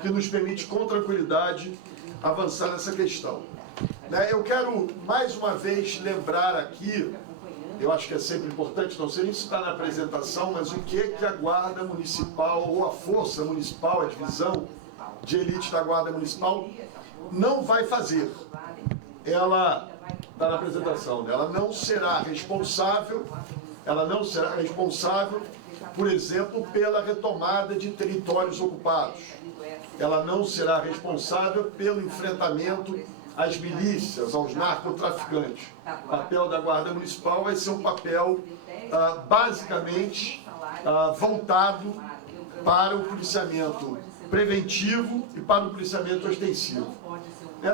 que nos permite, com tranquilidade, avançar nessa questão. Eu quero, mais uma vez, lembrar aqui, eu acho que é sempre importante, não sei nem se está na apresentação, mas o que a Guarda Municipal, ou a Força Municipal, a divisão de elite da Guarda Municipal, não vai fazer. Ela está na apresentação, né? Ela não será responsável, por exemplo, pela retomada de territórios ocupados. Ela não será responsável pelo enfrentamento às milícias, aos narcotraficantes. O papel da Guarda Municipal vai ser um papel basicamente voltado para o policiamento preventivo e para o policiamento ostensivo.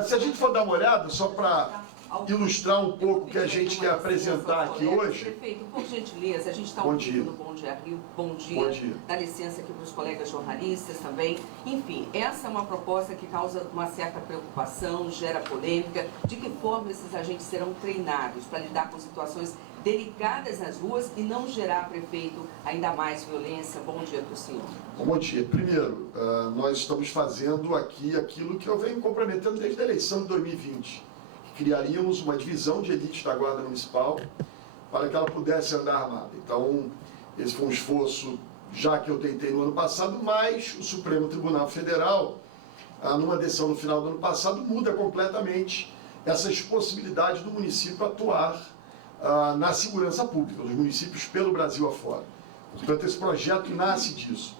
Se a gente for dar uma olhada, só para ilustrar um pouco o que a gente quer apresentar aqui hoje. Prefeito, por gentileza, a gente está ouvindo no Bom Dia Rio, bom dia, dá licença aqui para os colegas jornalistas também. Enfim, essa é uma proposta que causa uma certa preocupação, gera polêmica. De que forma esses agentes serão treinados para lidar com situações delicadas nas ruas e não gerar, prefeito, ainda mais violência? Bom dia para o senhor. Bom dia. Primeiro, nós estamos fazendo aqui aquilo que eu venho comprometendo desde a eleição de 2020. Criaríamos uma divisão de elite da Guarda Municipal para que ela pudesse andar armada. Então, esse foi um esforço já que eu tentei no ano passado, mas o Supremo Tribunal Federal, numa decisão no final do ano passado, muda completamente essas possibilidades do município atuar na segurança pública, dos municípios pelo Brasil afora. Portanto, esse projeto nasce disso.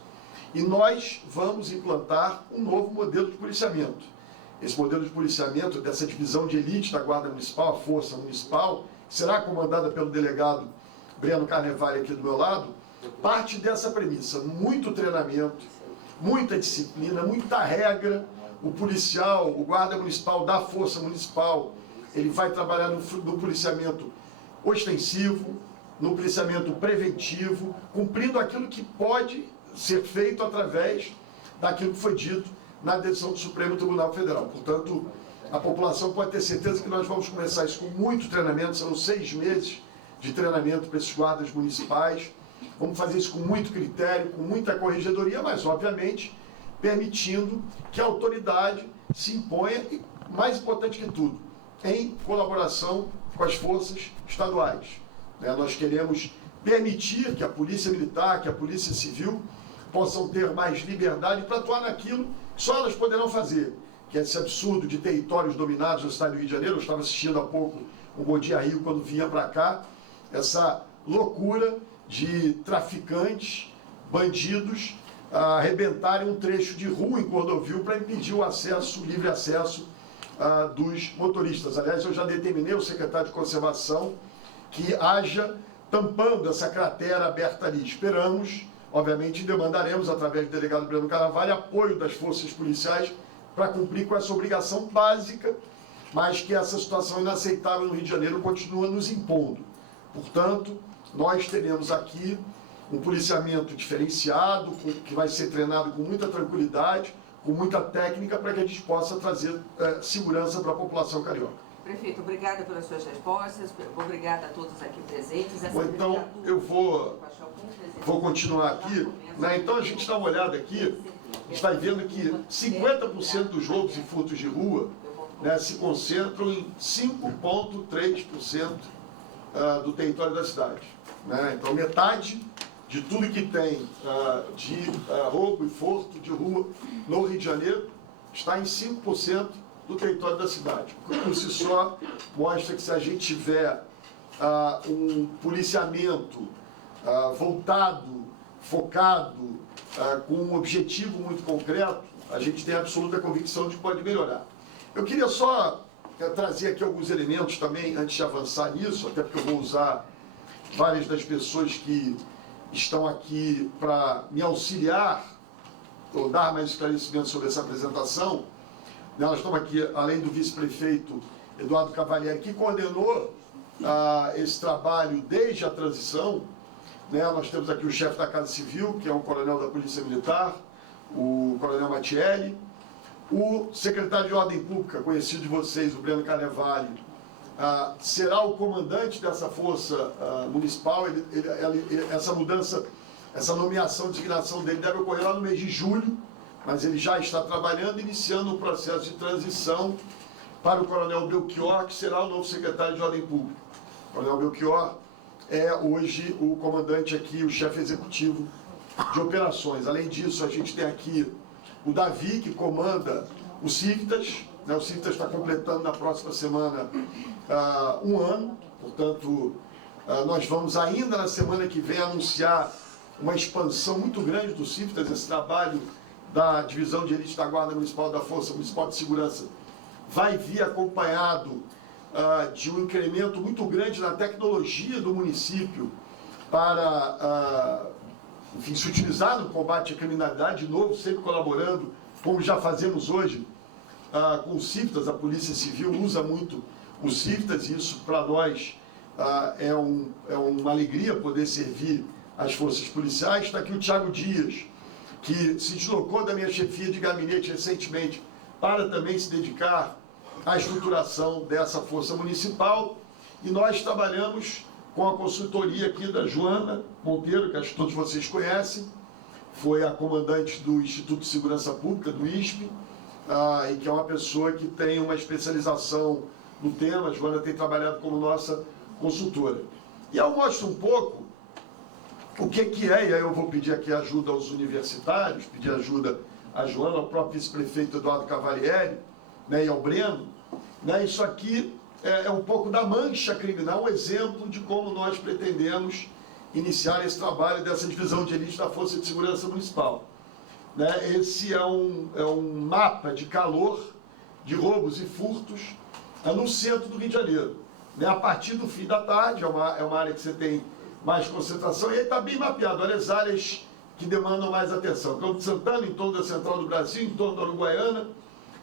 E nós vamos implantar um novo modelo de policiamento. Esse modelo de policiamento, dessa divisão de elite da Guarda Municipal, a Força Municipal, será comandada pelo delegado Breno Carnevale aqui do meu lado, parte dessa premissa: muito treinamento, muita disciplina, muita regra. O policial, o Guarda Municipal da Força Municipal, ele vai trabalhar no policiamento ostensivo, no policiamento preventivo, cumprindo aquilo que pode ser feito através daquilo que foi dito na decisão do Supremo Tribunal Federal. Portanto, a população pode ter certeza que nós vamos começar isso com muito treinamento, serão 6 meses de treinamento para esses guardas municipais. Vamos fazer isso com muito critério, com muita corregedoria, mas, obviamente, permitindo que a autoridade se imponha e, mais importante que tudo, em colaboração com as forças estaduais. Nós queremos permitir que a Polícia Militar, que a Polícia Civil possam ter mais liberdade para atuar naquilo que só elas poderão fazer, que é esse absurdo de territórios dominados no estado do Rio de Janeiro. Eu estava assistindo há pouco o Bom Dia Rio quando vinha para cá, essa loucura de traficantes, bandidos, arrebentarem um trecho de rua em Cordovil para impedir o acesso, o livre acesso dos motoristas. Aliás, eu já determinei ao secretário de Conservação que haja tampando essa cratera aberta ali. Esperamos, obviamente, demandaremos, através do delegado Breno Carnevale, apoio das forças policiais para cumprir com essa obrigação básica, mas que essa situação inaceitável no Rio de Janeiro continua nos impondo. Portanto, nós teremos aqui um policiamento diferenciado, que vai ser treinado com muita tranquilidade, com muita técnica, para que a gente possa trazer segurança para a população carioca. Prefeito, obrigada pelas suas respostas, obrigada a todos aqui presentes. Então, eu vou continuar aqui. Então, a gente dá uma olhada aqui, a gente vai vendo que 50% dos roubos e furtos de rua se concentram em 5,3% do território da cidade. Então, metade de tudo que tem de roubo e furto de rua no Rio de Janeiro está em 5% do território da cidade. Por si só, mostra que se a gente tiver um policiamento voltado, focado, com um objetivo muito concreto, a gente tem absoluta convicção de que pode melhorar. Eu queria só trazer aqui alguns elementos também, antes de avançar nisso, até porque eu vou usar várias das pessoas que estão aqui para me auxiliar, ou dar mais esclarecimentos sobre essa apresentação. Nós estamos aqui, além do vice-prefeito Eduardo Cavalieri, que coordenou esse trabalho desde a transição. Nós temos aqui o chefe da Casa Civil, que é um coronel da Polícia Militar, o coronel Matielli. O secretário de Ordem Pública, conhecido de vocês, o Breno Carnevale, será o comandante dessa força municipal. Essa mudança, essa nomeação, designação dele deve ocorrer lá no mês de julho, mas ele já está trabalhando, iniciando um processo de transição para o Coronel Belchior, que será o novo secretário de Ordem Pública. O Coronel Belchior é hoje o comandante aqui, o chefe executivo de operações. Além disso, a gente tem aqui o Davi, que comanda o Civitas, né? O Civitas está completando na próxima semana 1 ano, portanto, nós vamos ainda na semana que vem anunciar uma expansão muito grande do Civitas, esse trabalho da Divisão de Elite da Guarda Municipal, da Força Municipal de Segurança, vai vir acompanhado de um incremento muito grande na tecnologia do município para, enfim, se utilizar no combate à criminalidade, de novo, sempre colaborando, como já fazemos hoje, com o Civitas. A Polícia Civil usa muito o Civitas, e isso para nós é uma alegria poder servir as forças policiais. Está aqui o Thiago Dias, que se deslocou da minha chefia de gabinete recentemente para também se dedicar à estruturação dessa força municipal. E nós trabalhamos com a consultoria aqui da Joana Monteiro, que acho que todos vocês conhecem, foi a comandante do Instituto de Segurança Pública, do ISP, e que é uma pessoa que tem uma especialização no tema. A Joana tem trabalhado como nossa consultora. E eu mostro um pouco o que é, e aí eu vou pedir aqui ajuda aos universitários, pedir ajuda à Joana, ao próprio vice-prefeito Eduardo Cavalieri, né, e ao Breno. Né, isso aqui é um pouco da mancha criminal, um exemplo de como nós pretendemos iniciar esse trabalho dessa divisão de elite da Força de Segurança Municipal. Né, esse é um mapa de calor, de roubos e furtos no centro do Rio de Janeiro. Né, a partir do fim da tarde, é uma área que você tem mais concentração, e aí está bem mapeado, olha as áreas que demandam mais atenção. Campo de Santana, em torno da Central do Brasil, em torno da Uruguaiana,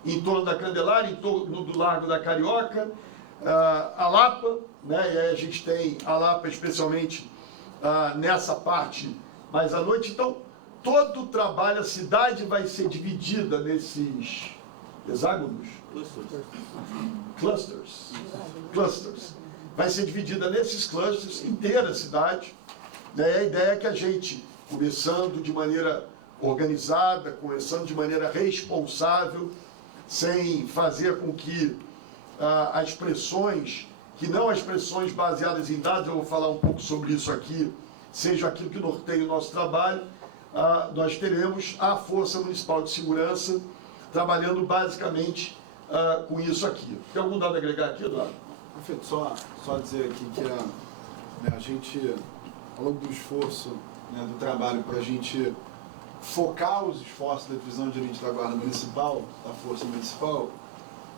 em torno da Candelária, em torno do Largo da Carioca, a Lapa, né? E aí a gente tem a Lapa especialmente nessa parte mais à noite. Então, todo o trabalho, a cidade vai ser dividida nesses hexágonos? Clusters. Vai ser dividida nesses clusters, inteira a cidade. Né? A ideia é que a gente, começando de maneira organizada, começando de maneira responsável, sem fazer com que as pressões, que não as pressões baseadas em dados, eu vou falar um pouco sobre isso aqui, seja aquilo que norteia o nosso trabalho, nós teremos a Força Municipal de Segurança trabalhando basicamente com isso aqui. Tem algum dado a agregar aqui, Eduardo? Perfeito, só dizer aqui que a gente, ao longo do esforço, né, do trabalho para a gente focar os esforços da Divisão de Elite da Guarda Municipal, da Força Municipal,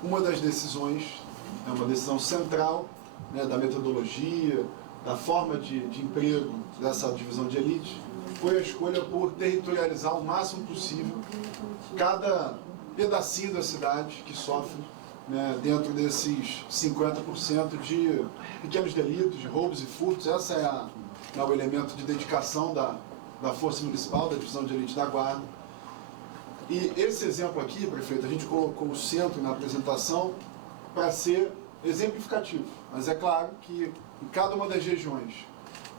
uma das decisões, é uma decisão central, né, da metodologia, da forma de emprego dessa Divisão de Elite, foi a escolha por territorializar o máximo possível cada pedacinho da cidade que sofre, né, dentro desses 50% de pequenos delitos, de roubos e furtos. Essa é o elemento de dedicação da Força Municipal, da Divisão de Elite da Guarda. E esse exemplo aqui, prefeito, a gente colocou o centro na apresentação para ser exemplificativo. Mas é claro que em cada uma das regiões,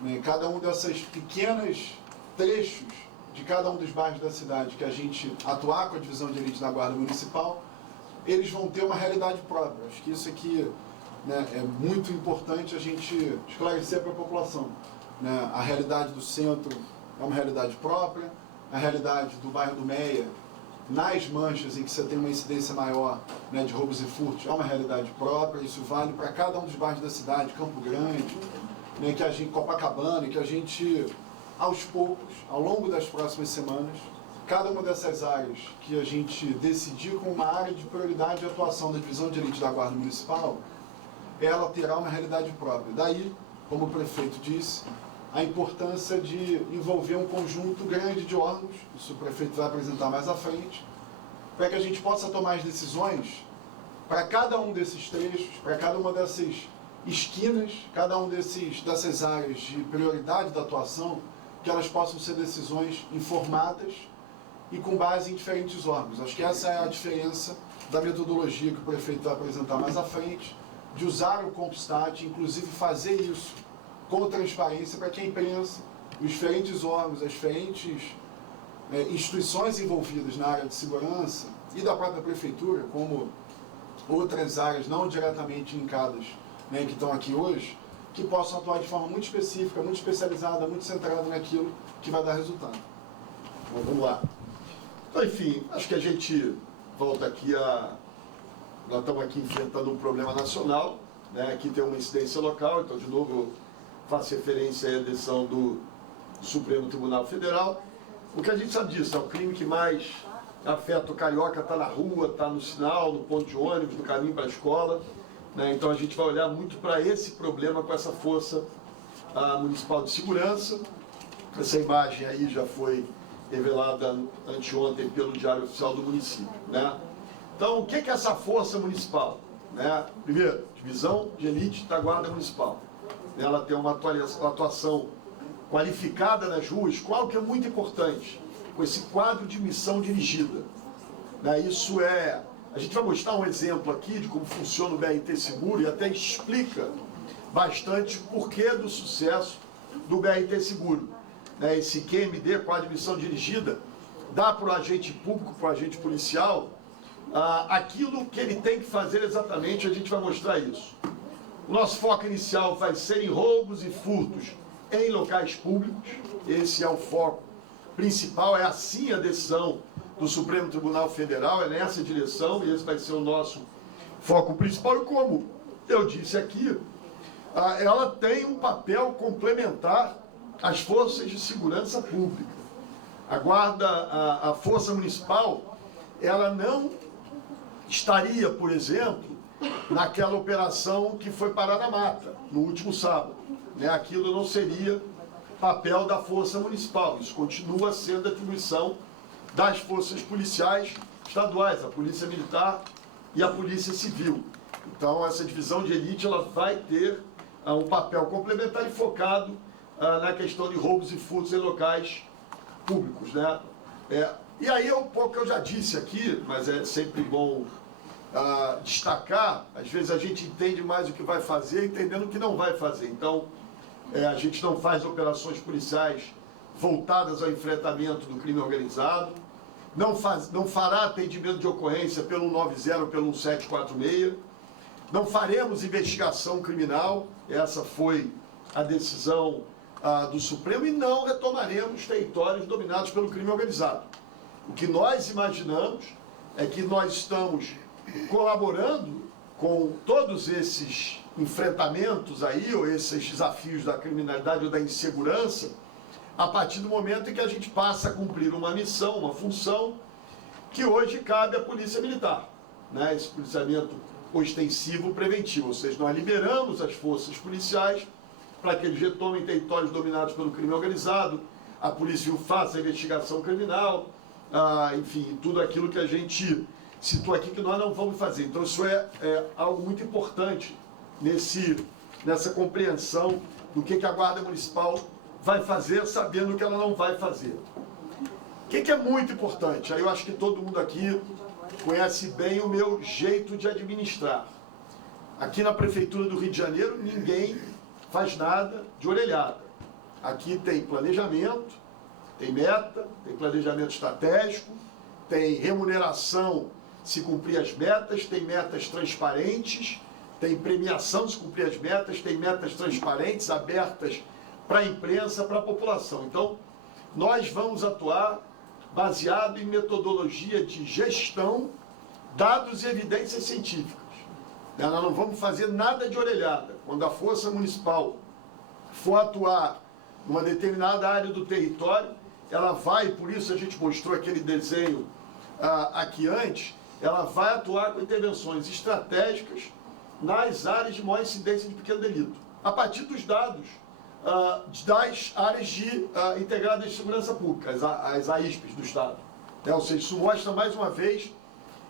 né, em cada um dessas pequenas trechos de cada um dos bairros da cidade que a gente atuar com a Divisão de Elite da Guarda Municipal, eles vão ter uma realidade própria. Acho que isso aqui, né, é muito importante a gente esclarecer para a população. Né? A realidade do centro é uma realidade própria, a realidade do bairro do Meia, nas manchas em que você tem uma incidência maior, né, de roubos e furtos, é uma realidade própria. Isso vale para cada um dos bairros da cidade, Campo Grande, né, que a gente, Copacabana, que a gente, aos poucos, ao longo das próximas semanas, cada uma dessas áreas que a gente decidir como uma área de prioridade de atuação da Divisão de Elite da Guarda Municipal, ela terá uma realidade própria. Daí, como o prefeito disse, a importância de envolver um conjunto grande de órgãos, isso o prefeito vai apresentar mais à frente, para que a gente possa tomar as decisões para cada um desses trechos, para cada uma dessas esquinas, cada um dessas áreas de prioridade da atuação, que elas possam ser decisões informadas e com base em diferentes órgãos. Acho que essa é a diferença da metodologia que o prefeito vai apresentar mais à frente, de usar o Compstat, inclusive fazer isso com transparência para que a imprensa, os diferentes órgãos, as diferentes instituições envolvidas na área de segurança e da própria prefeitura, como outras áreas não diretamente linkadas, né, que estão aqui hoje, que possam atuar de forma muito específica, muito especializada, muito centrada naquilo que vai dar resultado. Bom, vamos lá. Então, enfim, acho que a gente volta aqui nós estamos aqui enfrentando um problema nacional, né? Aqui tem uma incidência local, então, de novo, eu faço referência à decisão do Supremo Tribunal Federal. O que a gente sabe disso, é o crime que mais afeta o carioca, está na rua, está no sinal, no ponto de ônibus, no caminho para a escola, né? Então a gente vai olhar muito para esse problema com essa força municipal de segurança. Essa imagem aí já foi revelada anteontem pelo Diário Oficial do município, né? Então, o que é essa força municipal? Né? Primeiro, divisão de elite da Guarda Municipal. Ela tem uma atuação qualificada nas ruas, com algo que é muito importante, com esse quadro de missão dirigida. Né? Isso é... A gente vai mostrar um exemplo aqui de como funciona o BRT Seguro e até explica bastante o porquê do sucesso do BRT Seguro. Né? Esse QMD, quadro de missão dirigida, dá para o agente público, para o agente policial, aquilo que ele tem que fazer exatamente. A gente vai mostrar isso. O nosso foco inicial vai ser em roubos e furtos em locais públicos. Esse é o foco principal, é assim a decisão do Supremo Tribunal Federal, é nessa direção, e esse vai ser o nosso foco principal. E como eu disse aqui, ela tem um papel complementar às forças de segurança pública. A Força Municipal, ela não estaria, por exemplo, naquela operação que foi parar na mata, no último sábado. Né? Aquilo não seria papel da Força Municipal, isso continua sendo atribuição das forças policiais estaduais, a Polícia Militar e a Polícia Civil. Então, essa divisão de elite ela vai ter um papel complementar e focado na questão de roubos e furtos em locais públicos. Né? E aí é um pouco que eu já disse aqui, mas é sempre bom destacar. Às vezes a gente entende mais o que vai fazer, entendendo o que não vai fazer. Então, a gente não faz operações policiais voltadas ao enfrentamento do crime organizado, não fará atendimento de ocorrência pelo 190 ou pelo 1746, não faremos investigação criminal, essa foi a decisão do Supremo, e não retomaremos territórios dominados pelo crime organizado. O que nós imaginamos é que nós estamos colaborando com todos esses enfrentamentos aí, ou esses desafios da criminalidade ou da insegurança, a partir do momento em que a gente passa a cumprir uma missão, uma função, que hoje cabe à Polícia Militar, né? Esse policiamento ostensivo preventivo, ou seja, nós liberamos as forças policiais para que eles retomem territórios dominados pelo crime organizado, a Polícia Civil faça a investigação criminal, enfim, tudo aquilo que a gente citou aqui que nós não vamos fazer. Então isso é algo muito importante nessa compreensão do que a Guarda Municipal vai fazer, sabendo o que ela não vai fazer. O que é muito importante? Aí eu acho que todo mundo aqui conhece bem o meu jeito de administrar. Aqui na Prefeitura do Rio de Janeiro, ninguém faz nada de orelhada. Aqui tem planejamento, tem meta, tem planejamento estratégico, tem remuneração se cumprir as metas, tem metas transparentes, tem premiação se cumprir as metas, tem metas transparentes, abertas para a imprensa, para a população. Então, nós vamos atuar baseado em metodologia de gestão, dados e evidências científicas. Nós não vamos fazer nada de orelhada. Quando a Força Municipal for atuar numa determinada área do território, ela vai, por isso a gente mostrou aquele desenho aqui antes, ela vai atuar com intervenções estratégicas nas áreas de maior incidência de pequeno delito, a partir dos dados das áreas integradas de segurança pública, as AISPs do Estado. Ou seja, isso mostra mais uma vez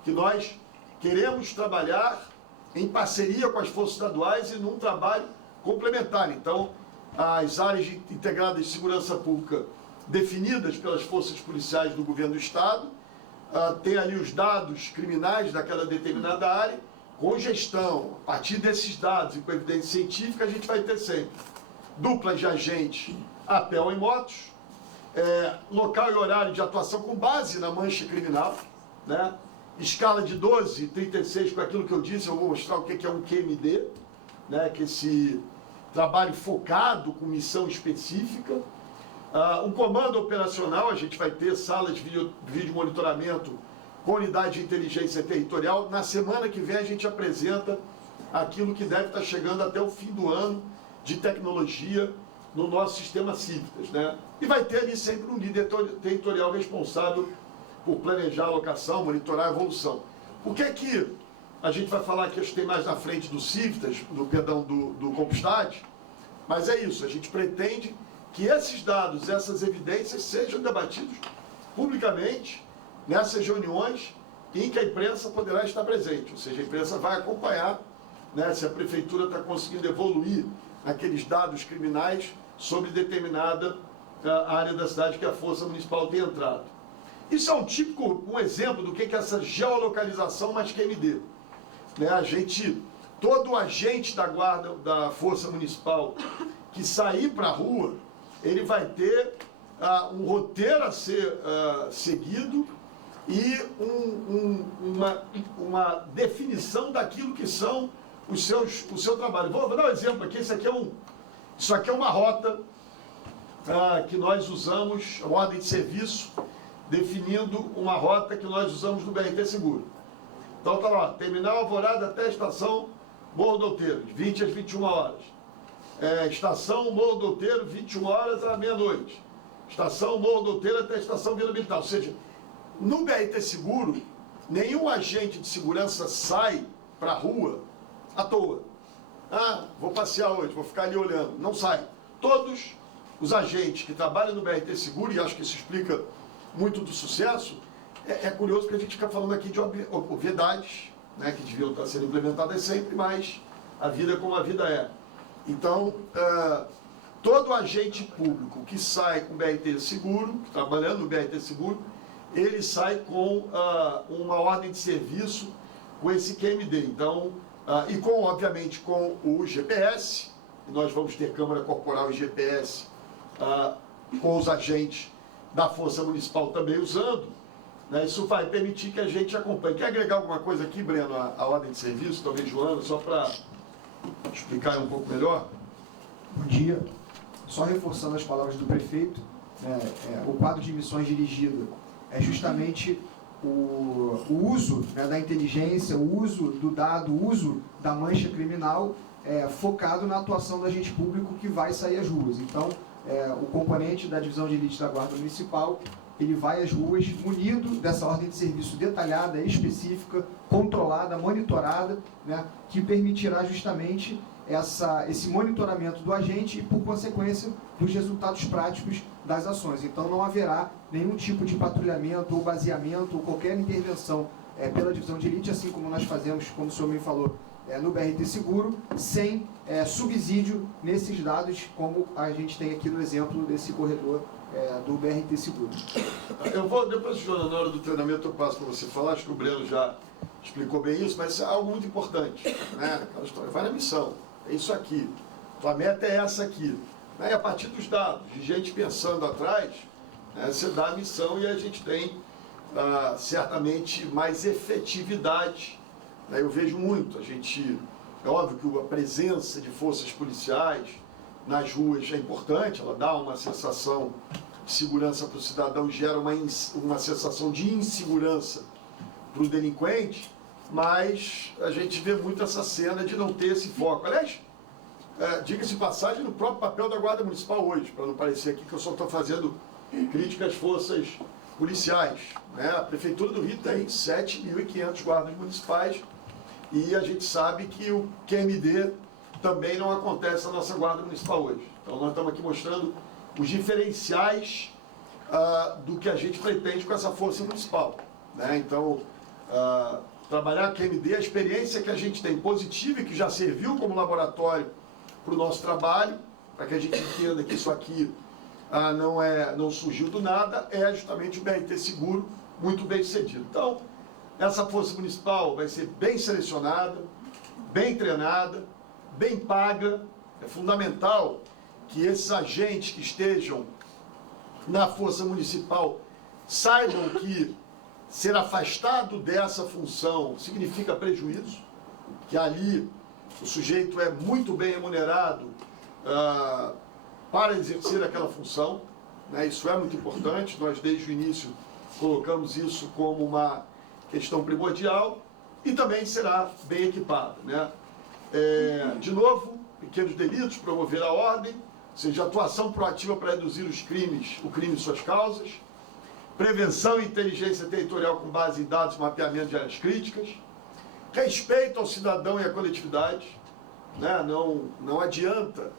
que nós queremos trabalhar em parceria com as forças estaduais e num trabalho complementar. Então, as áreas integradas de segurança pública definidas pelas forças policiais do governo do Estado, tem ali os dados criminais daquela determinada área, com gestão. A partir desses dados e com evidência científica, a gente vai ter sempre duplas de agentes a pé ou em motos, local e horário de atuação com base na mancha criminal, né? Escala de 12, 36, com aquilo que eu disse, eu vou mostrar o que é um QMD, né? Que é esse trabalho focado com missão específica. Um comando operacional, a gente vai ter sala de vídeo monitoramento com unidade de inteligência territorial. Na semana que vem a gente apresenta aquilo que deve estar chegando até o fim do ano de tecnologia no nosso sistema Civitas, né? E vai ter ali sempre um líder territorial responsável por planejar a alocação, monitorar a evolução. O que é que a gente vai falar que tem mais na frente do Civitas, do Compostad, mas é isso, a gente pretende que esses dados, essas evidências sejam debatidos publicamente nessas reuniões em que a imprensa poderá estar presente, ou seja, a imprensa vai acompanhar, né, se a prefeitura está conseguindo evoluir aqueles dados criminais sobre determinada área da cidade que a Força Municipal tem entrado. Isso é um exemplo do que é essa geolocalização mais QMD. Né, todo agente da guarda da Força Municipal que sair para a rua, ele vai ter um roteiro a ser seguido e uma definição daquilo que são o seu trabalho. Vou dar um exemplo aqui, isso aqui é uma rota que nós usamos, a ordem de serviço, definindo uma rota que nós usamos no BRT Seguro. Então está lá, terminal Alvorada até a estação Morro do Outeiro, de 20 às 21 horas. Estação Morro do Outeiro, 21 horas à meia-noite. Estação Morro do Outeiro até a estação Vila Militar. Ou seja, no BRT Seguro, nenhum agente de segurança sai para a rua à toa. Vou passear hoje, vou ficar ali olhando. Não sai. Todos os agentes que trabalham no BRT Seguro, e acho que isso explica muito do sucesso, é curioso que a gente fica falando aqui de obviedades, né, que deviam estar sendo implementadas sempre, mas a vida é como a vida é. Então, todo agente público que sai com BRT Seguro, trabalhando no BRT Seguro, ele sai com uma ordem de serviço com esse QMD. Então, e obviamente com o GPS, nós vamos ter câmera corporal e GPS com os agentes da Força Municipal também usando, né? Isso vai permitir que a gente acompanhe. Quer agregar alguma coisa aqui, Breno, a ordem de serviço, talvez Joana, só para explicar um pouco melhor? Bom dia. Só reforçando as palavras do prefeito, né, o quadro de missões dirigido é justamente o uso, né, da inteligência, o uso do dado, o uso da mancha criminal focado na atuação do agente público que vai sair às ruas. Então, o componente da divisão de elite da Guarda Municipal, ele vai às ruas munido dessa ordem de serviço detalhada, específica, controlada, monitorada, né, que permitirá justamente esse monitoramento do agente e, por consequência, dos resultados práticos das ações. Então, não haverá nenhum tipo de patrulhamento ou baseamento ou qualquer intervenção pela divisão de elite, assim como nós fazemos, como o senhor me falou, no BRT Seguro, sem subsídio nesses dados, como a gente tem aqui no exemplo desse corredor do BRT Seguro. Eu vou, depois, Joana, na hora do treinamento eu passo para você falar, acho que o Breno já explicou bem isso, mas é algo muito importante, né? Aquela história, vai na missão, é isso aqui, tua meta é essa aqui. Né? E a partir dos dados, de gente pensando atrás, né, você dá a missão e a gente tem certamente mais efetividade. Né? Eu vejo muito, é óbvio que a presença de forças policiais nas ruas é importante, ela dá uma sensação de segurança para o cidadão, gera uma sensação de insegurança para o delinquente, mas a gente vê muito essa cena de não ter esse foco. Aliás, diga-se de passagem, no próprio papel da Guarda Municipal hoje, para não parecer aqui que eu só estou fazendo crítica às forças policiais. Né? A Prefeitura do Rio tem 7.500 guardas municipais e a gente sabe que o QMD também não acontece na nossa Guarda Municipal hoje. Então nós estamos aqui mostrando os diferenciais do que a gente pretende com essa Força Municipal. Né? Então, trabalhar QMD, a experiência que a gente tem positiva e que já serviu como laboratório para o nosso trabalho, para que a gente entenda que isso aqui não surgiu do nada, é justamente o BRT Seguro, muito bem sucedido. Então, essa Força Municipal vai ser bem selecionada, bem treinada, bem paga. É fundamental que esses agentes que estejam na Força Municipal saibam que ser afastado dessa função significa prejuízo, que ali o sujeito é muito bem remunerado para exercer aquela função, né? Isso é muito importante, nós desde o início colocamos isso como uma questão primordial, e também será bem equipado, né? De novo, pequenos delitos, promover a ordem, ou seja, atuação proativa para reduzir os crimes, o crime e suas causas, prevenção e inteligência territorial com base em dados, mapeamento de áreas críticas, respeito ao cidadão e à coletividade, né? Não adianta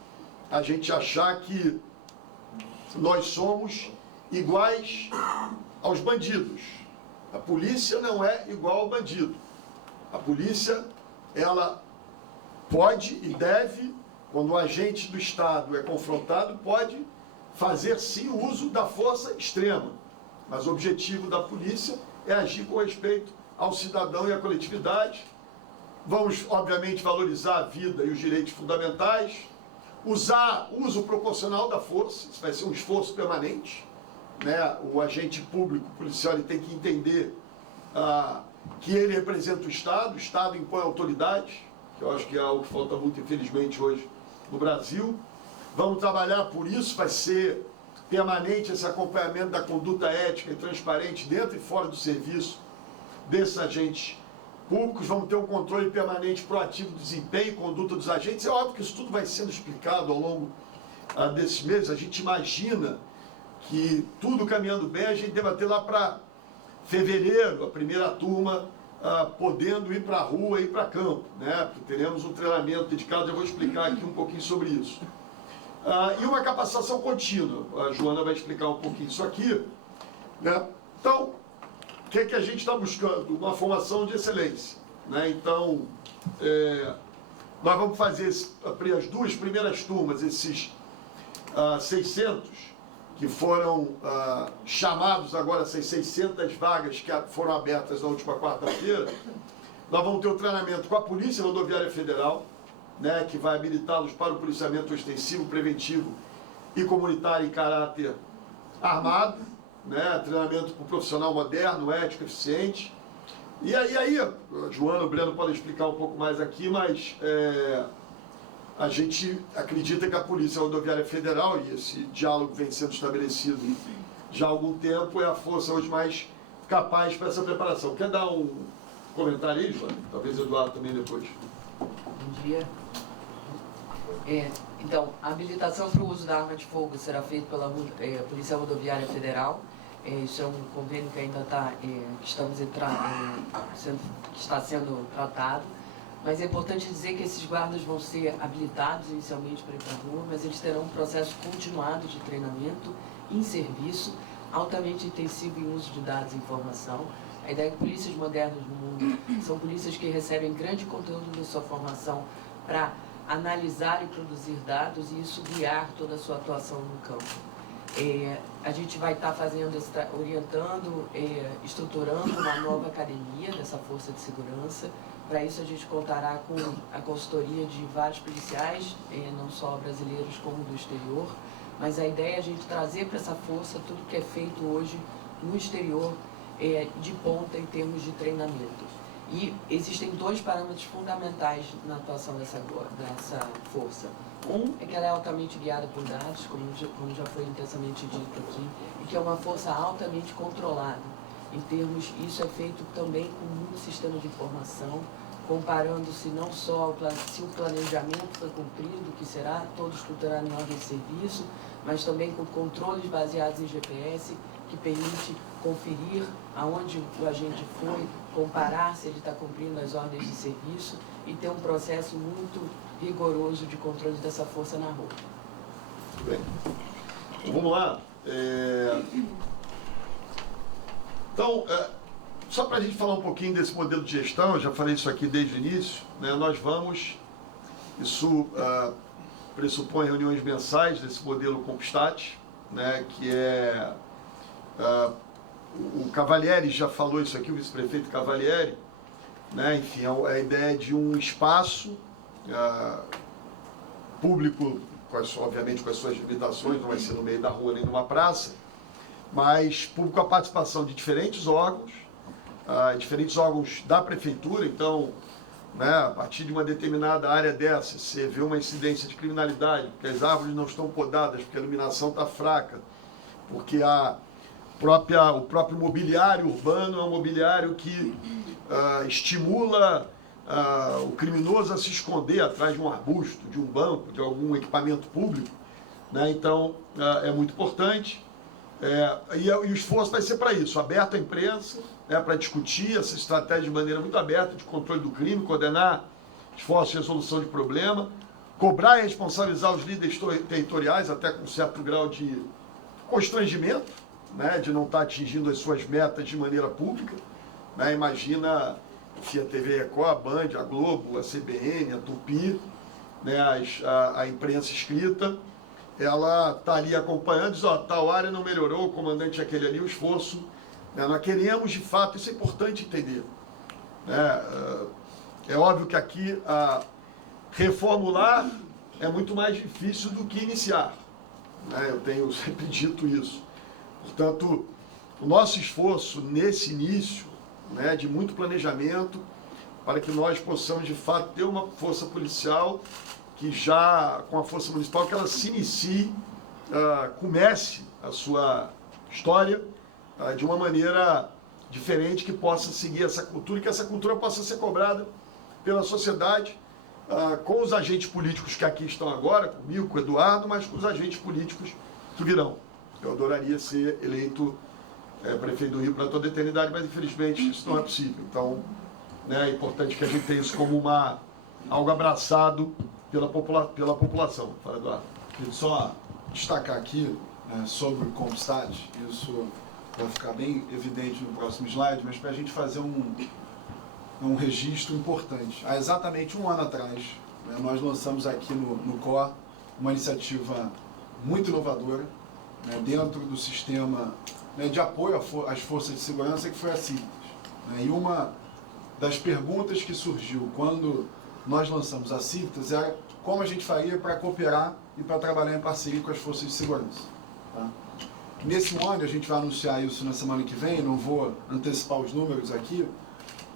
a gente achar que nós somos iguais aos bandidos. A polícia não é igual ao bandido. A polícia, ela pode e deve, quando o agente do Estado é confrontado, pode fazer sim o uso da força extrema. Mas o objetivo da polícia é agir com respeito ao cidadão e à coletividade. Vamos, obviamente, valorizar a vida e os direitos fundamentais, usar o uso proporcional da força, isso vai ser um esforço permanente, né? O agente público, policial, ele tem que entender que ele representa o Estado impõe autoridade, que eu acho que é algo que falta muito, infelizmente, hoje no Brasil. Vamos trabalhar por isso, vai ser permanente esse acompanhamento da conduta ética e transparente dentro e fora do serviço desses agentes públicos. Vamos ter um controle permanente proativo do desempenho e conduta dos agentes. É óbvio que isso tudo vai sendo explicado ao longo desses meses. A gente imagina que tudo caminhando bem, a gente deva ter lá para fevereiro, a primeira turma podendo ir para a rua e ir para campo, né? Porque teremos um treinamento dedicado, eu vou explicar aqui um pouquinho sobre isso. E uma capacitação contínua, a Joana vai explicar um pouquinho isso aqui, né? Então, o que a gente está buscando? Uma formação de excelência, né? Então, nós vamos fazer as duas primeiras turmas, esses 600, que foram chamados agora, essas 600 vagas que foram abertas na última quarta-feira. Nós vamos ter um treinamento com a Polícia Rodoviária Federal, né, que vai habilitá-los para o policiamento ostensivo, preventivo e comunitário em caráter armado, né, treinamento para o profissional moderno, ético, eficiente. E aí a Joana e o Breno podem explicar um pouco mais aqui, mas a gente acredita que a Polícia Rodoviária Federal, e esse diálogo vem sendo estabelecido já há algum tempo, é a força hoje mais capaz para essa preparação. Quer dar um comentário aí, Joana? Talvez o Eduardo também depois. Bom dia. Então, a habilitação para o uso da arma de fogo será feita pela Polícia Rodoviária Federal. Isso é um convênio que ainda está sendo tratado. Mas é importante dizer que esses guardas vão ser habilitados inicialmente para ir para a rua, mas eles terão um processo continuado de treinamento em serviço, altamente intensivo em uso de dados e informação. A ideia é que polícias modernas no mundo são polícias que recebem grande conteúdo da sua formação para analisar e produzir dados e isso guiar toda a sua atuação no campo. A gente vai estar orientando, estruturando uma nova academia dessa força de segurança. Para isso a gente contará com a consultoria de vários policiais, não só brasileiros como do exterior, mas a ideia é a gente trazer para essa força tudo que é feito hoje no exterior de ponta em termos de treinamento. E existem dois parâmetros fundamentais na atuação dessa força. Um é que ela é altamente guiada por dados, como já foi intensamente dito aqui, e que é uma força altamente controlada. Isso é feito também com muito sistema de informação, comparando-se não só se o planejamento foi cumprido, que será todo estruturado em ordem de serviço, mas também com controles baseados em GPS, que permite conferir aonde o agente foi, comparar se ele está cumprindo as ordens de serviço e ter um processo muito rigoroso de controle dessa força na rua. Bem, vamos lá. Então, só para a gente falar um pouquinho desse modelo de gestão, eu já falei isso aqui desde o início, né, isso pressupõe reuniões mensais desse modelo Compstat, né, que é, o Cavalieri já falou isso aqui, o vice-prefeito Cavalieri, né, enfim, é a ideia de um espaço público, obviamente com as suas limitações, não vai ser no meio da rua nem numa praça, mas público a participação de diferentes órgãos da prefeitura. Então, né, a partir de uma determinada área dessa, você vê uma incidência de criminalidade, porque as árvores não estão podadas, porque a iluminação está fraca, porque o próprio mobiliário urbano é um mobiliário que estimula o criminoso a se esconder atrás de um arbusto, de um banco, de algum equipamento público, né? Então, é muito importante. E o esforço vai ser para isso, aberto à imprensa, né, para discutir essa estratégia de maneira muito aberta de controle do crime, coordenar esforços de resolução de problema, cobrar e responsabilizar os líderes territoriais, até com um certo grau de constrangimento, né, de não estar atingindo as suas metas de maneira pública. Né? Imagina se a TV Record, a Band, a Globo, a CBN, a Tupi, né, a imprensa escrita, ela está ali acompanhando, diz, tal área não melhorou, o comandante é aquele ali, o esforço. Né, nós queremos, de fato, isso é importante entender. Né, é óbvio que aqui reformular é muito mais difícil do que iniciar. Né, eu tenho sempre dito isso. Portanto, o nosso esforço nesse início, né, de muito planejamento, para que nós possamos, de fato, ter uma força policial que já, com a Força Municipal, que ela se inicie, comece a sua história de uma maneira diferente, que possa seguir essa cultura e que essa cultura possa ser cobrada pela sociedade, com os agentes políticos que aqui estão agora, comigo, com o Eduardo, mas com os agentes políticos que virão. Eu adoraria ser eleito prefeito do Rio para toda a eternidade, mas infelizmente isso não é possível. Então, né, é importante que a gente tenha isso como algo abraçado pela população. Fala, Eduardo. Queria só destacar aqui, né, sobre o Compstat, isso vai ficar bem evidente no próximo slide, mas para a gente fazer um registro importante. Há exatamente um ano atrás, né, nós lançamos aqui no COR uma iniciativa muito inovadora, né, dentro do sistema, né, de apoio às forças de segurança, que foi a CIVITAS. Né, e uma das perguntas que surgiu quando nós lançamos a CIVITAS era como a gente faria para cooperar e para trabalhar em parceria com as forças de segurança. Tá? Nesse ano, a gente vai anunciar isso na semana que vem, não vou antecipar os números aqui,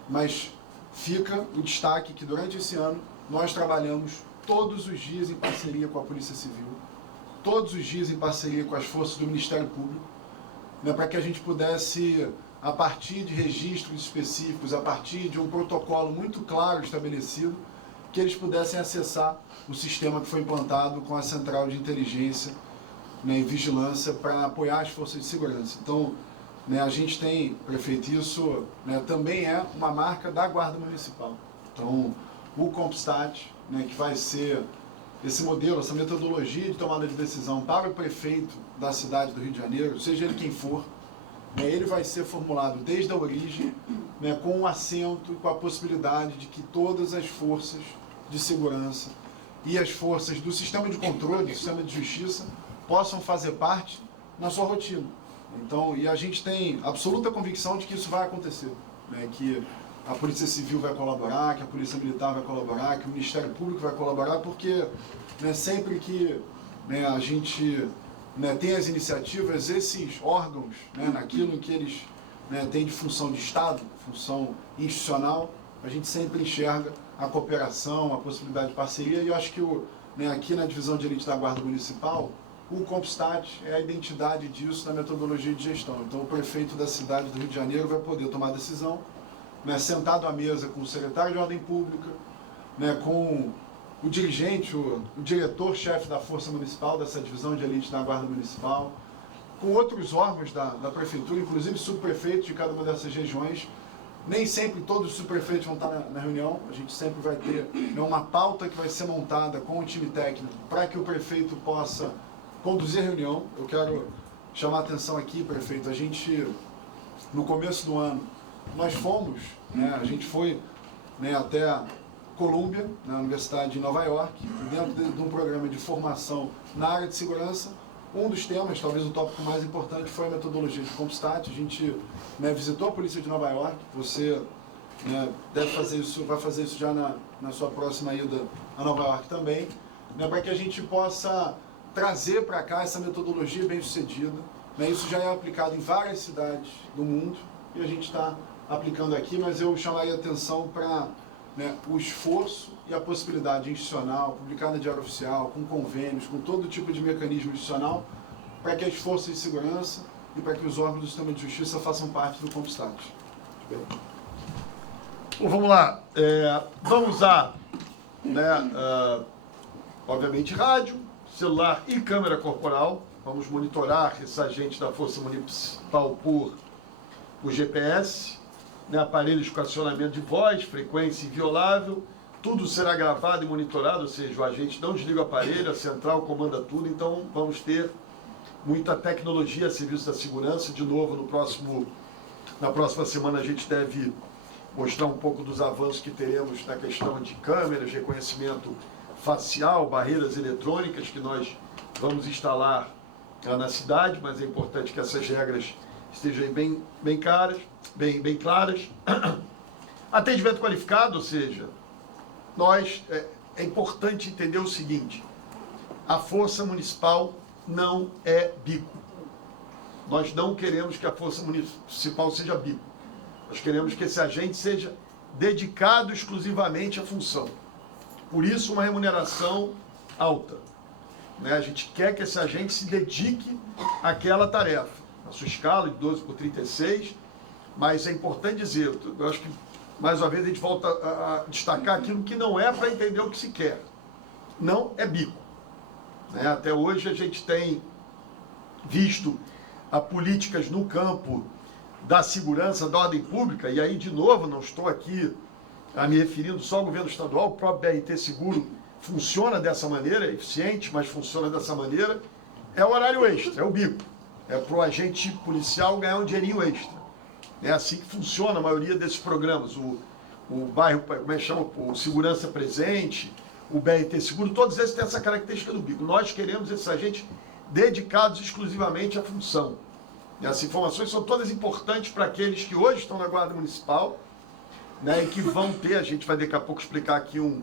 mas fica o destaque que durante esse ano nós trabalhamos todos os dias em parceria com a Polícia Civil, todos os dias em parceria com as forças do Ministério Público, né, para que a gente pudesse, a partir de registros específicos, a partir de um protocolo muito claro estabelecido, que eles pudessem acessar o sistema que foi implantado com a Central de Inteligência, né, e Vigilância para apoiar as forças de segurança. Então, né, a gente tem, prefeito, isso, né, também é uma marca da Guarda Municipal. Então, o Compstat, né, que vai ser esse modelo, essa metodologia de tomada de decisão para o prefeito da cidade do Rio de Janeiro, seja ele quem for, né, ele vai ser formulado desde a origem, né, com um assento e com a possibilidade de que todas as forças de segurança e as forças do sistema de controle, do sistema de justiça, possam fazer parte na sua rotina. Então, e a gente tem absoluta convicção de que isso vai acontecer, né, que a Polícia Civil vai colaborar, que a Polícia Militar vai colaborar, que o Ministério Público vai colaborar, porque, né, sempre que, né, a gente, né, tem as iniciativas, esses órgãos, né, naquilo que eles, né, têm de função de Estado, função institucional, a gente sempre enxerga a cooperação, a possibilidade de parceria, e eu acho que né, aqui na Divisão de Elite da Guarda Municipal, o Compstat é a identidade disso na metodologia de gestão. Então, o prefeito da cidade do Rio de Janeiro vai poder tomar decisão, né, sentado à mesa com o secretário de Ordem Pública, né, com o dirigente, o diretor-chefe da Força Municipal, dessa Divisão de Elite da Guarda Municipal, com outros órgãos da prefeitura, inclusive subprefeitos de cada uma dessas regiões. Nem sempre todos os subprefeitos vão estar na reunião, a gente sempre vai ter, né, uma pauta que vai ser montada com o time técnico para que o prefeito possa conduzir a reunião. Eu quero chamar a atenção aqui, prefeito, a gente, no começo do ano, nós fomos, né, a gente foi, né, até a Columbia, na Universidade de Nova York, dentro de um programa de formação na área de segurança. Um dos temas, talvez o tópico mais importante, foi a metodologia de Compstat. A gente, né, visitou a Polícia de Nova York, você, né, deve fazer isso, vai fazer isso já na sua próxima ida a Nova York também, né, para que a gente possa trazer para cá essa metodologia bem sucedida, né? Isso já é aplicado em várias cidades do mundo e a gente está aplicando aqui, mas eu chamaria atenção para, né, o esforço e a possibilidade institucional, publicada em Diário Oficial, com convênios, com todo tipo de mecanismo institucional, para que as forças de segurança e para que os órgãos do sistema de justiça façam parte do Compstat. Bom, vamos lá. Vamos usar, né, obviamente, rádio, celular e câmera corporal. Vamos monitorar esses agentes da Força Municipal por GPS, né, aparelhos com acionamento de voz, frequência inviolável. Tudo será gravado e monitorado, ou seja, o agente não desliga o aparelho, a central comanda tudo. Então, vamos ter muita tecnologia a serviço da segurança. De novo, na próxima semana a gente deve mostrar um pouco dos avanços que teremos na questão de câmeras, reconhecimento facial, barreiras eletrônicas que nós vamos instalar na cidade, mas é importante que essas regras estejam bem claras. Atendimento qualificado, ou seja, é importante entender o seguinte: a Força Municipal não é bico. Nós não queremos que a Força Municipal seja bico. Nós queremos que esse agente seja dedicado exclusivamente à função. Por isso, uma remuneração alta, né? A gente quer que esse agente se dedique àquela tarefa, na sua escala de 12/36, mas é importante dizer, eu acho que, mais uma vez, a gente volta a destacar aquilo que não é para entender o que se quer. Não é bico, né? Até hoje a gente tem visto políticas no campo da segurança, da ordem pública, e aí, de novo, não estou aqui me referindo só ao governo estadual, o próprio BRT Seguro funciona dessa maneira, é eficiente, mas funciona dessa maneira. É o horário extra, é o bico. É para o agente policial ganhar um dinheirinho extra. É assim que funciona a maioria desses programas. O bairro, como é que chama? O Segurança Presente, o BRT Seguro, todos esses têm essa característica do bico. Nós queremos esses agentes dedicados exclusivamente à função. E as informações são todas importantes para aqueles que hoje estão na Guarda Municipal, né, e que vão ter, a gente vai daqui a pouco explicar aqui um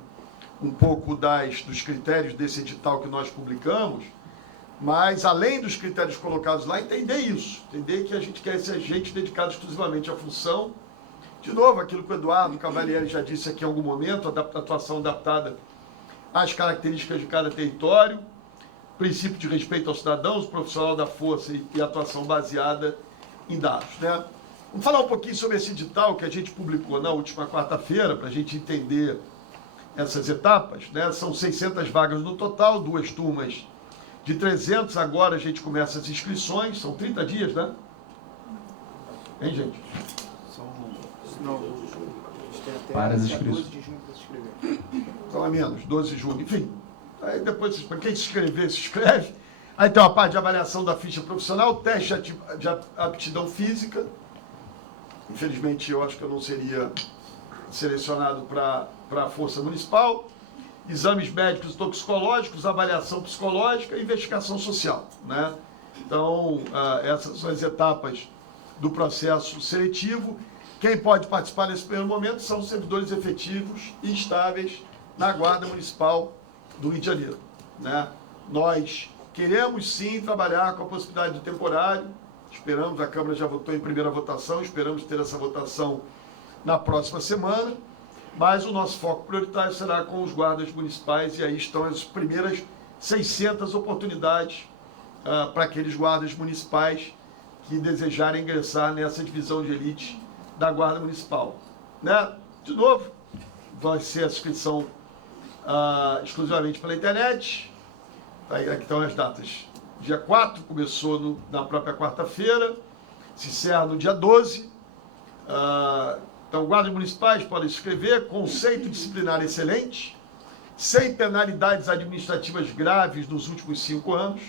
pouco dos critérios desse edital que nós publicamos, mas além dos critérios colocados lá, entender isso, entender que a gente quer esse agente dedicado exclusivamente à função. De novo, aquilo que o Eduardo Cavalieri já disse aqui em algum momento, a atuação adaptada às características de cada território, princípio de respeito aos cidadãos, profissional da força e atuação baseada em dados, né? Vamos falar um pouquinho sobre esse edital que a gente publicou na última quarta-feira, para a gente entender essas etapas, né? São 600 vagas no total, 2 turmas de 300, agora a gente começa as inscrições, são 30 dias, né? Hein, gente? Para as inscrições. 12 de junho para se inscrever. Então é menos, 12 de junho, enfim. Aí depois, para quem se inscrever, se inscreve. Aí tem uma parte de avaliação da ficha profissional, teste de aptidão física. Infelizmente, eu acho que eu não seria selecionado para a Força Municipal. Exames médicos e toxicológicos, avaliação psicológica e investigação social, né? Então, essas são as etapas do processo seletivo. Quem pode participar nesse primeiro momento são os servidores efetivos e estáveis na Guarda Municipal do Rio de Janeiro, né? Nós queremos sim trabalhar com a possibilidade do temporário, esperamos, a Câmara já votou em primeira votação, esperamos ter essa votação na próxima semana, mas o nosso foco prioritário será com os guardas municipais, e aí estão as primeiras 600 oportunidades para aqueles guardas municipais que desejarem ingressar nessa divisão de elite da Guarda Municipal, né? De novo, vai ser a inscrição exclusivamente pela internet. Aí, aqui estão as datas. Dia 4, começou na própria quarta-feira, se encerra no dia 12. Então, guardas municipais podem se inscrever, conceito disciplinar excelente, sem penalidades administrativas graves nos últimos 5 anos,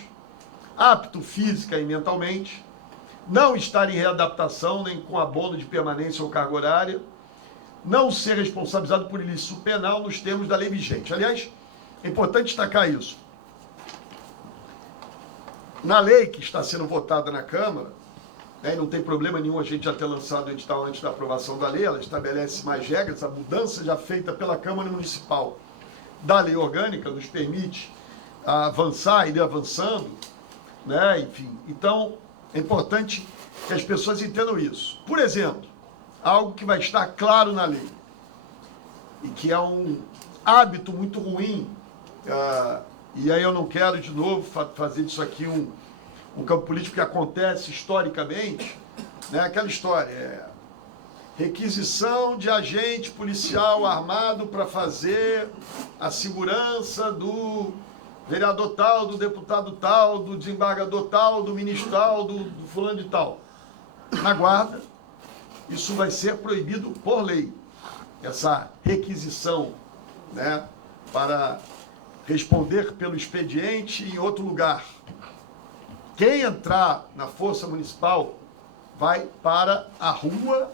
apto física e mentalmente, não estar em readaptação nem com abono de permanência ou carga horária, não ser responsabilizado por ilícito penal nos termos da lei vigente. Aliás, é importante destacar isso. Na lei que está sendo votada na Câmara, né, não tem problema nenhum a gente já ter lançado o edital antes da aprovação da lei, ela estabelece mais regras, a mudança já feita pela Câmara Municipal da lei orgânica nos permite avançar, ir avançando, né, enfim. Então, É importante que as pessoas entendam isso. Por exemplo, algo que vai estar claro na lei, e que é um hábito muito ruim, e aí eu não quero, de novo, fazer disso aqui um campo político que acontece historicamente, né? Aquela história, requisição de agente policial armado para fazer a segurança do vereador tal, do deputado tal, do desembargador tal, do ministro tal, do fulano de tal. Na guarda, isso vai ser proibido por lei, essa requisição, né, para responder pelo expediente em outro lugar. Quem entrar na Força Municipal vai para a rua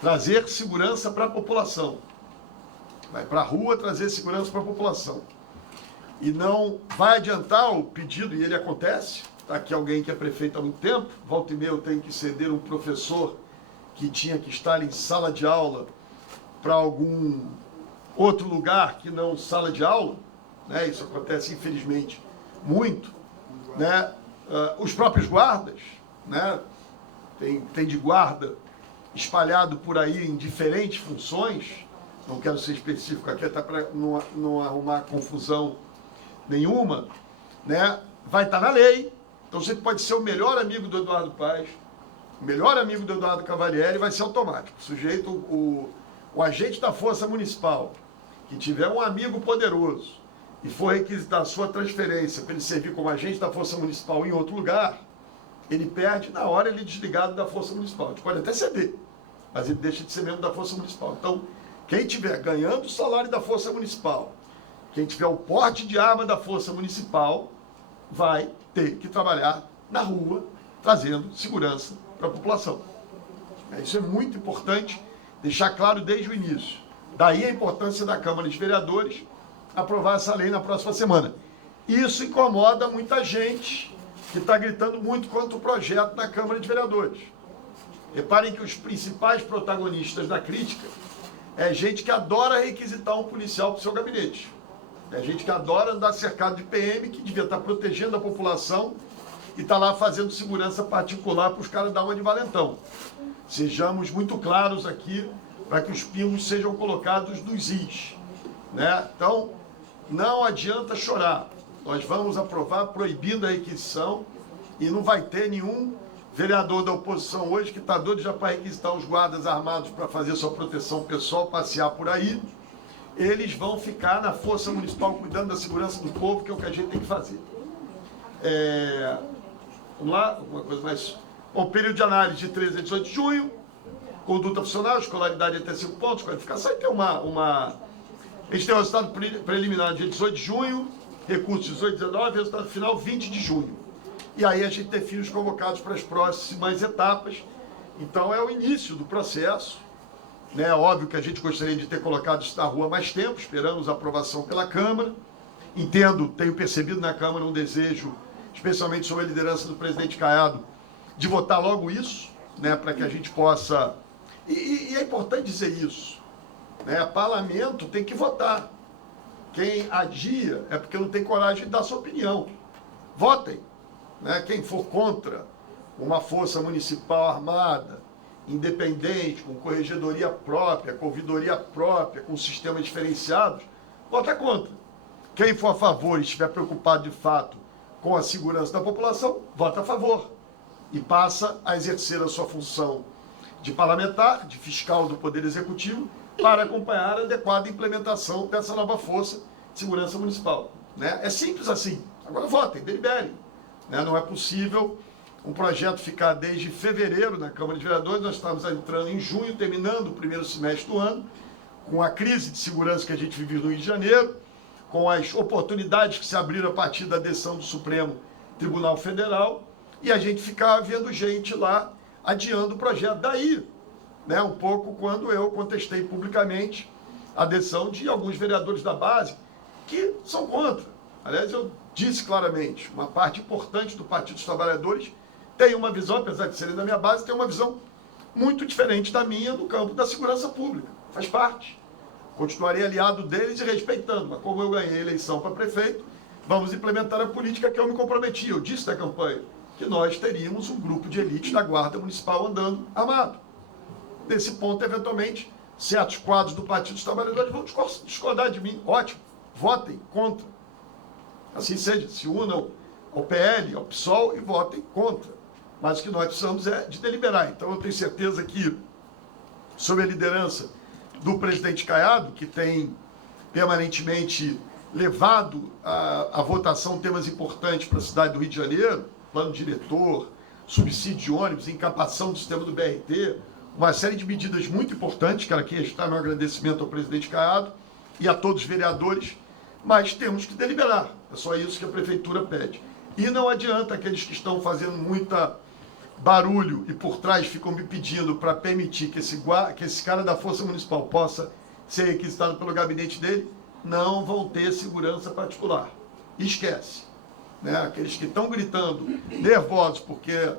trazer segurança para a população. Vai para a rua trazer segurança para a população. E não vai adiantar o pedido, e ele acontece. Está aqui alguém que é prefeito há muito tempo, volta e meia eu tenho que ceder um professor que tinha que estar em sala de aula para algum outro lugar que não sala de aula, né? Isso acontece infelizmente muito, né? Os próprios guardas, né? Tem de guarda espalhado por aí em diferentes funções, não quero ser específico aqui até para não arrumar confusão nenhuma, né? Vai estar na lei. Então você pode ser o melhor amigo do Eduardo Paes, o melhor amigo do Eduardo Cavalieri, vai ser automático. Sujeito, o agente da Força Municipal, que tiver um amigo poderoso e for requisitar a sua transferência para ele servir como agente da Força Municipal em outro lugar, ele perde na hora ele é desligado da Força Municipal. A gente pode até ceder, mas ele deixa de ser membro da Força Municipal. Então, quem estiver ganhando o salário da Força Municipal, quem tiver o porte de arma da Força Municipal, vai ter que trabalhar na rua, trazendo segurança para a população. Isso é muito importante deixar claro desde o início. Daí a importância da Câmara de Vereadores aprovar essa lei na próxima semana. Isso incomoda muita gente que está gritando muito contra o projeto na Câmara de Vereadores. Reparem que os principais protagonistas da crítica é gente que adora requisitar um policial para o seu gabinete. É gente que adora andar cercado de PM, que devia estar protegendo a população e está lá fazendo segurança particular para os caras dar uma de valentão. Sejamos muito claros aqui para que os pingos sejam colocados nos is, né? Então, não adianta chorar. Nós vamos aprovar proibindo a requisição e não vai ter nenhum vereador da oposição hoje que está doido já para requisitar os guardas armados para fazer sua proteção pessoal, passear por aí. Eles vão ficar na Força Municipal cuidando da segurança do povo, que é o que a gente tem que fazer. Vamos lá? Alguma coisa mais? Bom, período de análise de 13 a 18 de junho, conduta funcional, escolaridade até 5 pontos, qualificação, e tem A gente tem o resultado preliminar dia 18 de junho, recurso 18 e 19, resultado final 20 de junho. E aí a gente define os convocados para as próximas etapas. Então é o início do processo. É óbvio que a gente gostaria de ter colocado isso na rua há mais tempo, esperamos a aprovação pela Câmara. Entendo, tenho percebido na Câmara um desejo, especialmente sob a liderança do presidente Caiado, de votar logo isso, né, para que a gente possa... E é importante dizer isso, né? Parlamento tem que votar. Quem adia é porque não tem coragem de dar sua opinião. Votem. Né? Quem for contra uma força municipal armada, independente, com corregedoria própria, com ouvidoria própria, com sistemas diferenciados, vota contra. Quem for a favor e estiver preocupado de fato com a segurança da população, vota a favor. E passa a exercer a sua função de parlamentar, de fiscal do Poder Executivo, para acompanhar a adequada implementação dessa nova força de segurança municipal. Né? É simples assim. Agora votem, deliberem. Né? Não é possível um projeto ficar desde fevereiro na Câmara de Vereadores, nós estamos entrando em junho, terminando o primeiro semestre do ano, com a crise de segurança que a gente vive no Rio de Janeiro, com as oportunidades que se abriram a partir da decisão do Supremo Tribunal Federal, e a gente ficar vendo gente lá adiando o projeto. Daí, né, um pouco quando eu contestei publicamente a decisão de alguns vereadores da base que são contra. Aliás, eu disse claramente, uma parte importante do Partido dos Trabalhadores tem uma visão, apesar de serem da minha base, tem uma visão muito diferente da minha no campo da segurança pública. Faz parte. Continuarei aliado deles e respeitando, mas como eu ganhei a eleição para prefeito, vamos implementar a política que eu me comprometi. Eu disse na campanha, que nós teríamos um grupo de elite da Guarda Municipal andando armado. Nesse ponto, eventualmente, certos quadros do Partido dos Trabalhadores vão discordar de mim. Ótimo, votem contra. Assim seja, se unam ao PL, ao PSOL e votem contra. Mas o que nós precisamos é de deliberar. Então, eu tenho certeza que, sob a liderança do presidente Caiado, que tem permanentemente levado à votação temas importantes para a cidade do Rio de Janeiro, plano diretor, subsídio de ônibus, encapação do sistema do BRT, uma série de medidas muito importantes, quero aqui estar no agradecimento ao presidente Caiado e a todos os vereadores, mas temos que deliberar, é só isso que a prefeitura pede. E não adianta aqueles que estão fazendo muita barulho e por trás ficam me pedindo para permitir que esse cara da Força Municipal possa ser requisitado pelo gabinete dele, não vão ter segurança particular. Esquece. Né? Aqueles que estão gritando, nervosos, porque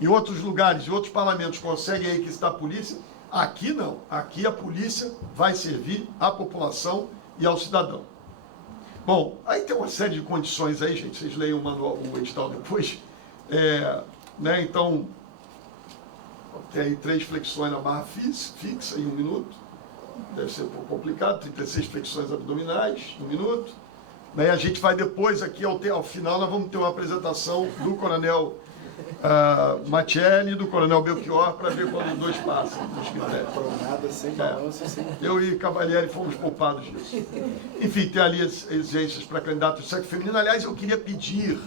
em outros lugares, em outros parlamentos, conseguem requisitar a polícia, aqui não. Aqui a polícia vai servir à população e ao cidadão. Bom, aí tem uma série de condições aí, gente, vocês leiam o edital depois. Né? Então, tem aí 3 flexões na barra fixa em 1 minuto. Deve ser um pouco complicado, 36 flexões abdominais, 1 minuto. Daí a gente vai depois aqui, ao final, nós vamos ter uma apresentação do coronel Machelli e do coronel Belchior para ver quando os dois passam nos critérios. Nada, sem balanço, sem... Eu e Cavalieri fomos poupados disso. Enfim, tem ali as exigências para candidatos do sexo feminino. Aliás, eu queria pedir,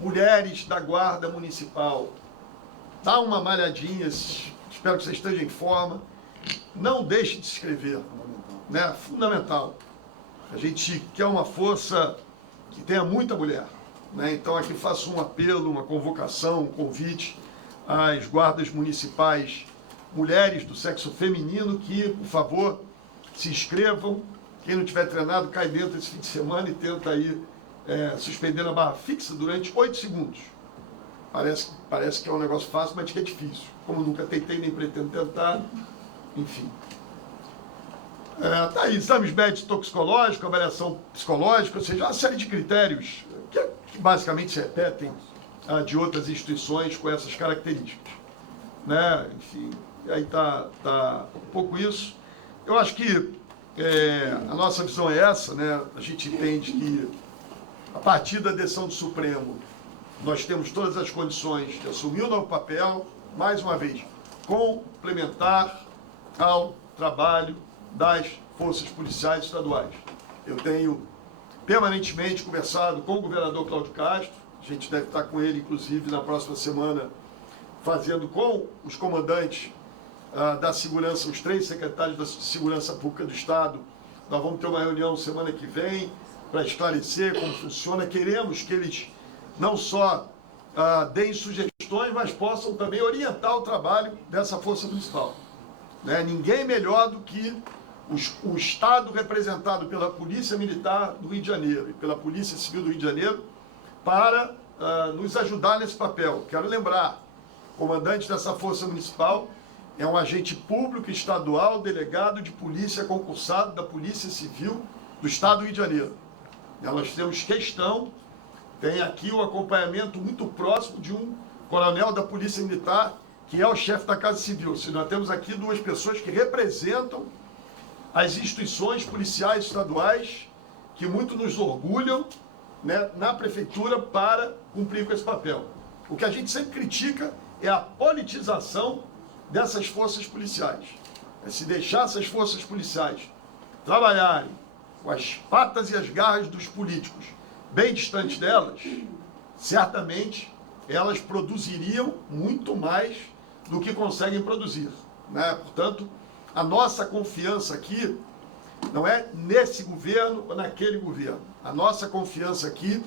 mulheres da Guarda Municipal, dá uma malhadinha, espero que vocês estejam em forma, não deixe de se inscrever, né? Fundamental. A gente quer uma força que tenha muita mulher, né? Então aqui faço um apelo, uma convocação, um convite às guardas municipais, mulheres do sexo feminino, que, por favor, se inscrevam. Quem não tiver treinado, cai dentro esse fim de semana e tenta aí suspender a barra fixa durante 8 segundos. Parece que é um negócio fácil, mas que é difícil. Como nunca tentei, nem pretendo tentar, enfim. Tá aí, exames médicos toxicológicos, avaliação psicológica, ou seja, uma série de critérios que basicamente se repetem de outras instituições com essas características. Né? Enfim, aí tá um pouco isso. Eu acho que a nossa visão é essa, né? A gente entende que, a partir da decisão do Supremo, nós temos todas as condições de assumir o novo papel, mais uma vez, complementar ao trabalho das forças policiais estaduais. Eu tenho permanentemente conversado com o governador Cláudio Castro, a gente deve estar com ele, inclusive, na próxima semana, fazendo com os comandantes da segurança, os 3 secretários da Segurança Pública do Estado. Nós vamos ter uma reunião semana que vem para esclarecer como funciona. Queremos que eles não só deem sugestões, mas possam também orientar o trabalho dessa Força Municipal. Né? Ninguém melhor do que o Estado representado pela Polícia Militar do Rio de Janeiro e pela Polícia Civil do Rio de Janeiro para nos ajudar nesse papel. Quero lembrar, o comandante dessa Força Municipal é um agente público estadual, delegado de polícia concursado da Polícia Civil do Estado do Rio de Janeiro. Nós temos questão, tem aqui o acompanhamento muito próximo de um coronel da Polícia Militar, que é o chefe da Casa Civil. Se nós temos aqui 2 pessoas que representam as instituições policiais estaduais, que muito nos orgulham, né, na prefeitura para cumprir com esse papel. O que a gente sempre critica é a politização dessas forças policiais. Se deixar essas forças policiais trabalharem com as patas e as garras dos políticos bem distantes delas, certamente elas produziriam muito mais do que conseguem produzir. Né? Portanto, a nossa confiança aqui não é nesse governo ou naquele governo. A nossa confiança aqui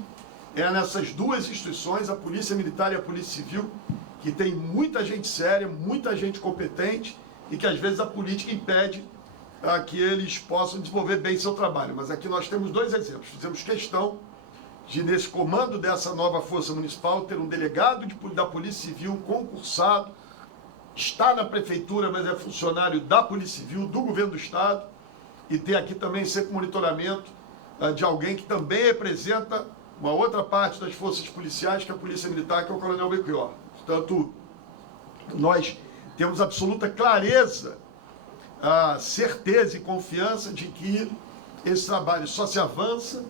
é nessas 2 instituições, a Polícia Militar e a Polícia Civil, que tem muita gente séria, muita gente competente e que às vezes a política impede que eles possam desenvolver bem seu trabalho. Mas aqui nós temos 2 exemplos. Fizemos questão de, nesse comando dessa nova Força Municipal, ter um delegado da Polícia Civil concursado, está na prefeitura, mas é funcionário da Polícia Civil, do governo do Estado, e ter aqui também sempre monitoramento de alguém que também representa uma outra parte das forças policiais, que é a Polícia Militar, que é o Coronel Belchior. Portanto, nós temos absoluta clareza, certeza e confiança de que esse trabalho só se avança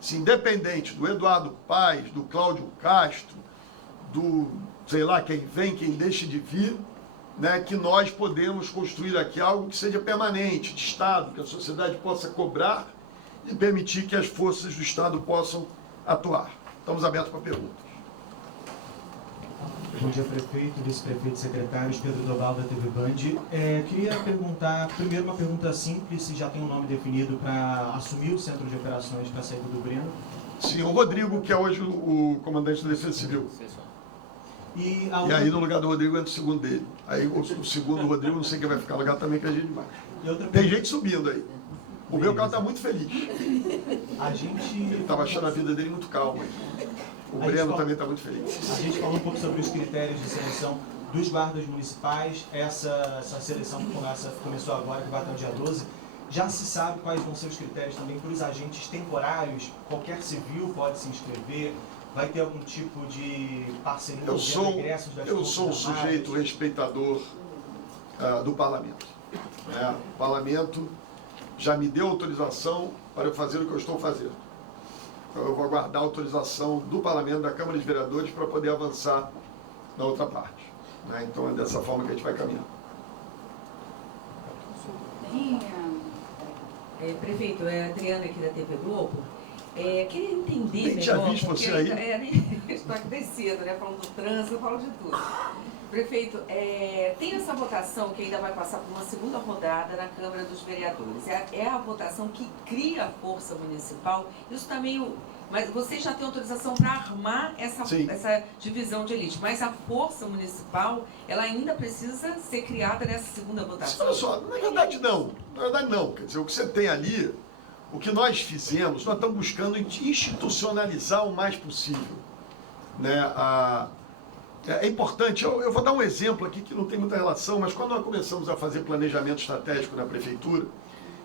se, independente do Eduardo Paes, do Cláudio Castro, do sei lá quem vem, quem deixe de vir, né, que nós podemos construir aqui algo que seja permanente, de Estado, que a sociedade possa cobrar e permitir que as forças do Estado possam atuar. Estamos abertos para perguntas. Bom dia, prefeito, vice-prefeito, secretários, Pedro Dobal, da TV Band. Queria perguntar, primeiro uma pergunta simples, se já tem um nome definido para assumir o centro de operações para a saída do Breno. Sim, o Rodrigo, que é hoje o comandante da Defesa Civil. E aí no lugar do Rodrigo entra o segundo dele. Aí o segundo Rodrigo, não sei quem vai ficar no lugar também, que é gente demais. Tem gente subindo aí. O meu carro está muito feliz. Ele estava achando a vida dele muito calma. O Breno também está muito feliz. A gente falou um pouco sobre os critérios de seleção dos guardas municipais. Essa seleção que começou agora, que vai até o dia 12. Já se sabe quais vão ser os critérios também para os agentes temporários? Qualquer civil pode se inscrever? Vai ter algum tipo de parceria? Eu sou um sujeito respeitador do parlamento. O parlamento já me deu autorização para eu fazer o que eu estou fazendo. Então eu vou aguardar a autorização do parlamento, da Câmara de Vereadores, para poder avançar na outra parte. Então é dessa forma que a gente vai caminhar. Prefeito, é a Adriana aqui da TV Globo. Queria entender nem tinha melhor, visto porque você aí. Estou aqui descendo, né? Falando do trânsito, eu falo de tudo. Prefeito, tem essa votação que ainda vai passar por uma segunda rodada na Câmara dos Vereadores. É a votação que cria a força municipal. Isso também. Mas você já tem autorização para armar essa divisão de elite. Mas a força municipal, ela ainda precisa ser criada nessa segunda votação? Olha só, na verdade não. Na verdade não. Quer dizer, o que você tem ali, o que nós fizemos, nós estamos buscando institucionalizar o mais possível. É importante, eu vou dar um exemplo aqui que não tem muita relação, mas quando nós começamos a fazer planejamento estratégico na prefeitura,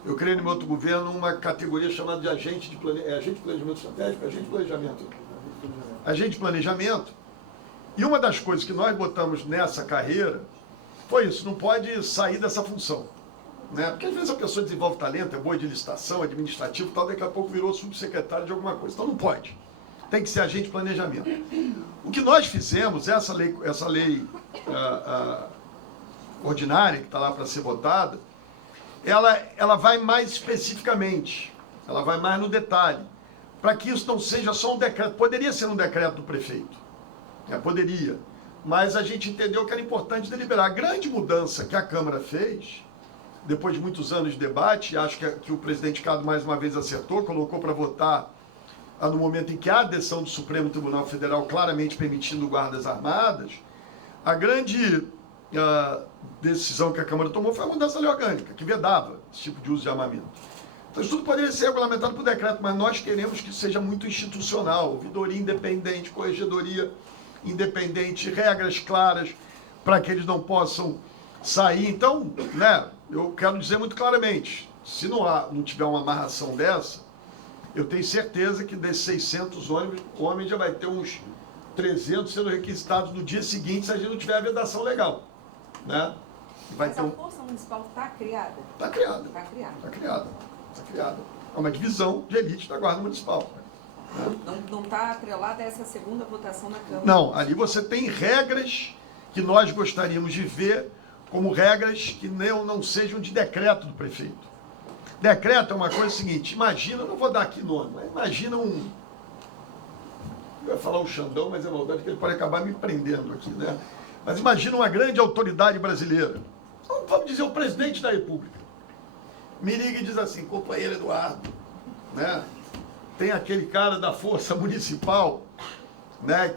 eu criei no meu outro governo uma categoria chamada de agente de planejamento estratégico, agente de planejamento. E uma das coisas que nós botamos nessa carreira foi isso, não pode sair dessa função. Porque às vezes a pessoa desenvolve talento, é boa de licitação, administrativo, tal, daqui a pouco virou subsecretário de alguma coisa. Então não pode. Tem que ser agente de planejamento. O que nós fizemos, essa lei ordinária que está lá para ser votada, ela vai mais especificamente, ela vai mais no detalhe, para que isso não seja só um decreto. Poderia ser um decreto do prefeito, poderia, mas a gente entendeu que era importante deliberar. A grande mudança que a Câmara fez, depois de muitos anos de debate, acho que o presidente Cado mais uma vez acertou, colocou para votar no momento em que há a decisão do Supremo Tribunal Federal claramente permitindo guardas armadas, a grande decisão que a Câmara tomou foi a mudança da lei orgânica, que vedava esse tipo de uso de armamento. Então isso tudo poderia ser regulamentado por decreto, mas nós queremos que seja muito institucional, ouvidoria independente, corregedoria independente, regras claras para que eles não possam sair. Então, eu quero dizer muito claramente, se não tiver uma amarração dessa, eu tenho certeza que desses 600 ônibus, o homem já vai ter uns 300 sendo requisitados no dia seguinte, se a gente não tiver a vedação legal. Mas a força municipal está criada? Está criada. É uma divisão de elite da Guarda Municipal. Não está atrelada a essa segunda votação na Câmara? Não, ali você tem regras que nós gostaríamos de ver como regras que não sejam de decreto do prefeito. Decreto é uma coisa seguinte, imagina, não vou dar aqui nome, mas imagina eu ia falar o Xandão, mas é maldade que ele pode acabar me prendendo aqui, Mas imagina uma grande autoridade brasileira, vamos dizer o presidente da República, me liga e diz assim, companheiro Eduardo, tem aquele cara da Força Municipal,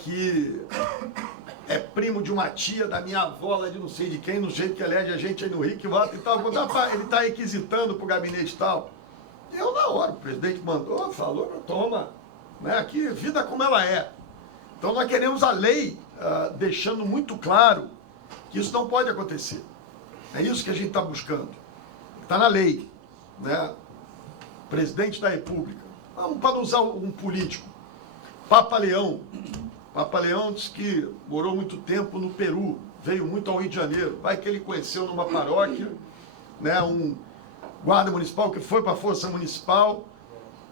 que é primo de uma tia da minha avó, lá de não sei de quem, no jeito que elege a gente aí no Rio, que vota e tal, ele está requisitando para o gabinete e tal. Eu, na hora, o presidente mandou, falou, toma, aqui, vida como ela é. Então nós queremos a lei deixando muito claro que isso não pode acontecer. É isso que a gente está buscando. Está na lei. Presidente da República. Para não usar um político. Papa Leão. Papa Leão disse que morou muito tempo no Peru, veio muito ao Rio de Janeiro. Vai que ele conheceu numa paróquia, né, um guarda municipal que foi para a Força Municipal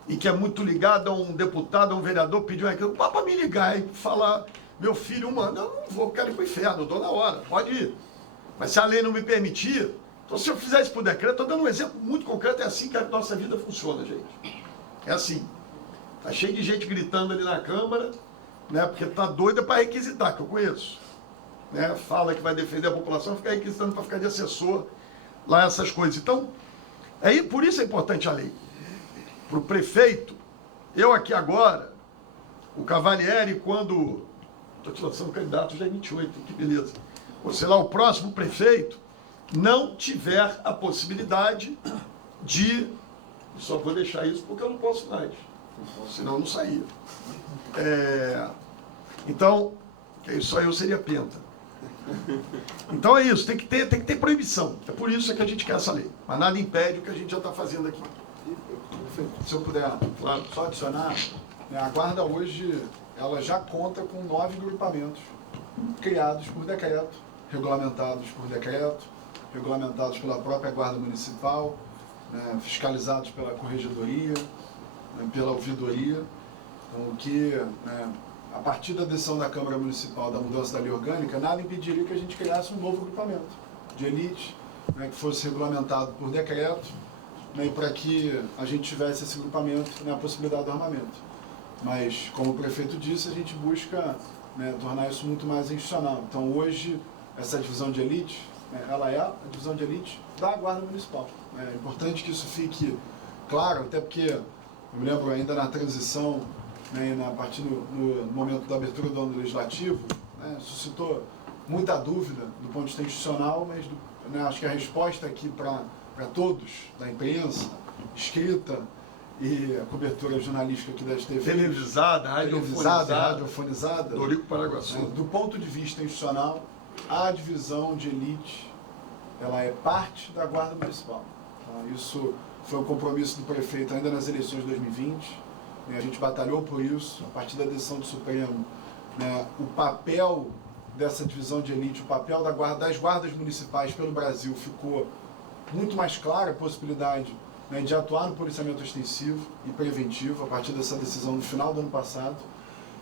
e que é muito ligado a um deputado, a um vereador, pediu aquilo. O Papa me ligar e falar, meu filho, mano, eu não vou, quero ir para o inferno, eu dou na hora, pode ir. Mas se a lei não me permitir, então se eu fizer isso por decreto, estou dando um exemplo muito concreto, é assim que a nossa vida funciona, gente. É assim. Tá cheio de gente gritando ali na Câmara, né, porque tá doida para requisitar, que eu conheço. Né, fala que vai defender a população, fica requisitando para ficar de assessor lá, essas coisas. Então, por isso é importante a lei. Para o prefeito, eu aqui agora, o Cavalieri, quando... Estou te lançando candidato já em 28, que beleza. Ou sei lá, o próximo prefeito não tiver a possibilidade de... Só vou deixar isso porque eu não posso mais. Senão eu não saía. Então, só eu seria penta. Então é isso, tem que ter proibição. É por isso que a gente quer essa lei. Mas nada impede o que a gente já está fazendo aqui. Se eu puder, claro, só adicionar, né, a Guarda hoje ela já conta com 9 grupamentos criados por decreto, regulamentados por decreto, regulamentados pela própria Guarda Municipal, né, fiscalizados pela Corregedoria, né, pela Ouvidoria. Então, né, a partir da decisão da Câmara Municipal da mudança da lei orgânica, nada impediria que a gente criasse um novo grupamento de elite, né, que fosse regulamentado por decreto, né, e para que a gente tivesse esse grupamento, né, a possibilidade do armamento. Mas, como o prefeito disse, a gente busca, né, tornar isso muito mais institucional. Então, hoje, essa divisão de elite, né, ela é a divisão de elite da Guarda Municipal. É importante que isso fique claro, até porque eu me lembro ainda na transição, né, a partir no momento da abertura do ano legislativo, né, suscitou muita dúvida do ponto de vista institucional, mas né, acho que a resposta aqui para todos, da imprensa, escrita e a cobertura jornalística aqui das TVs, televisada, radiofonizada, Dorico Paraguaçu. Né, do ponto de vista institucional, a divisão de elite, ela é parte da Guarda Municipal. Tá? Isso foi um compromisso do prefeito ainda nas eleições de 2020, né, a gente batalhou por isso, a partir da decisão do Supremo, né, o papel dessa divisão de elite, o papel das guardas municipais pelo Brasil ficou muito mais claro, a possibilidade, né, de atuar no policiamento ostensivo e preventivo, a partir dessa decisão no final do ano passado.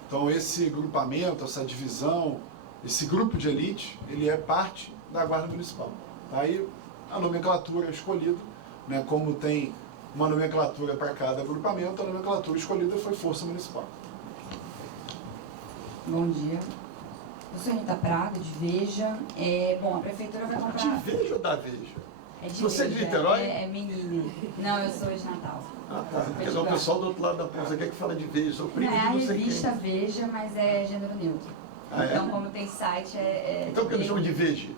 Então esse grupamento, essa divisão, esse grupo de elite, ele é parte da Guarda Municipal. Aí a nomenclatura escolhida, né, como tem uma nomenclatura para cada agrupamento, a nomenclatura escolhida foi Força Municipal. Bom dia. Eu sou Rita Prado, de Veja. Bom, a Prefeitura vai comprar... De Veja ou da Veja? É de Você Veja. É de Niterói? É menina. Não, eu sou de Natal. Ah, tá. Porque não, o pessoal do outro lado da ponta quer que fala de Veja. O primo Não, é a não sei revista quem. Veja, mas é gênero neutro. Ah, é? Então, como tem site, Então por que não chama de Veja?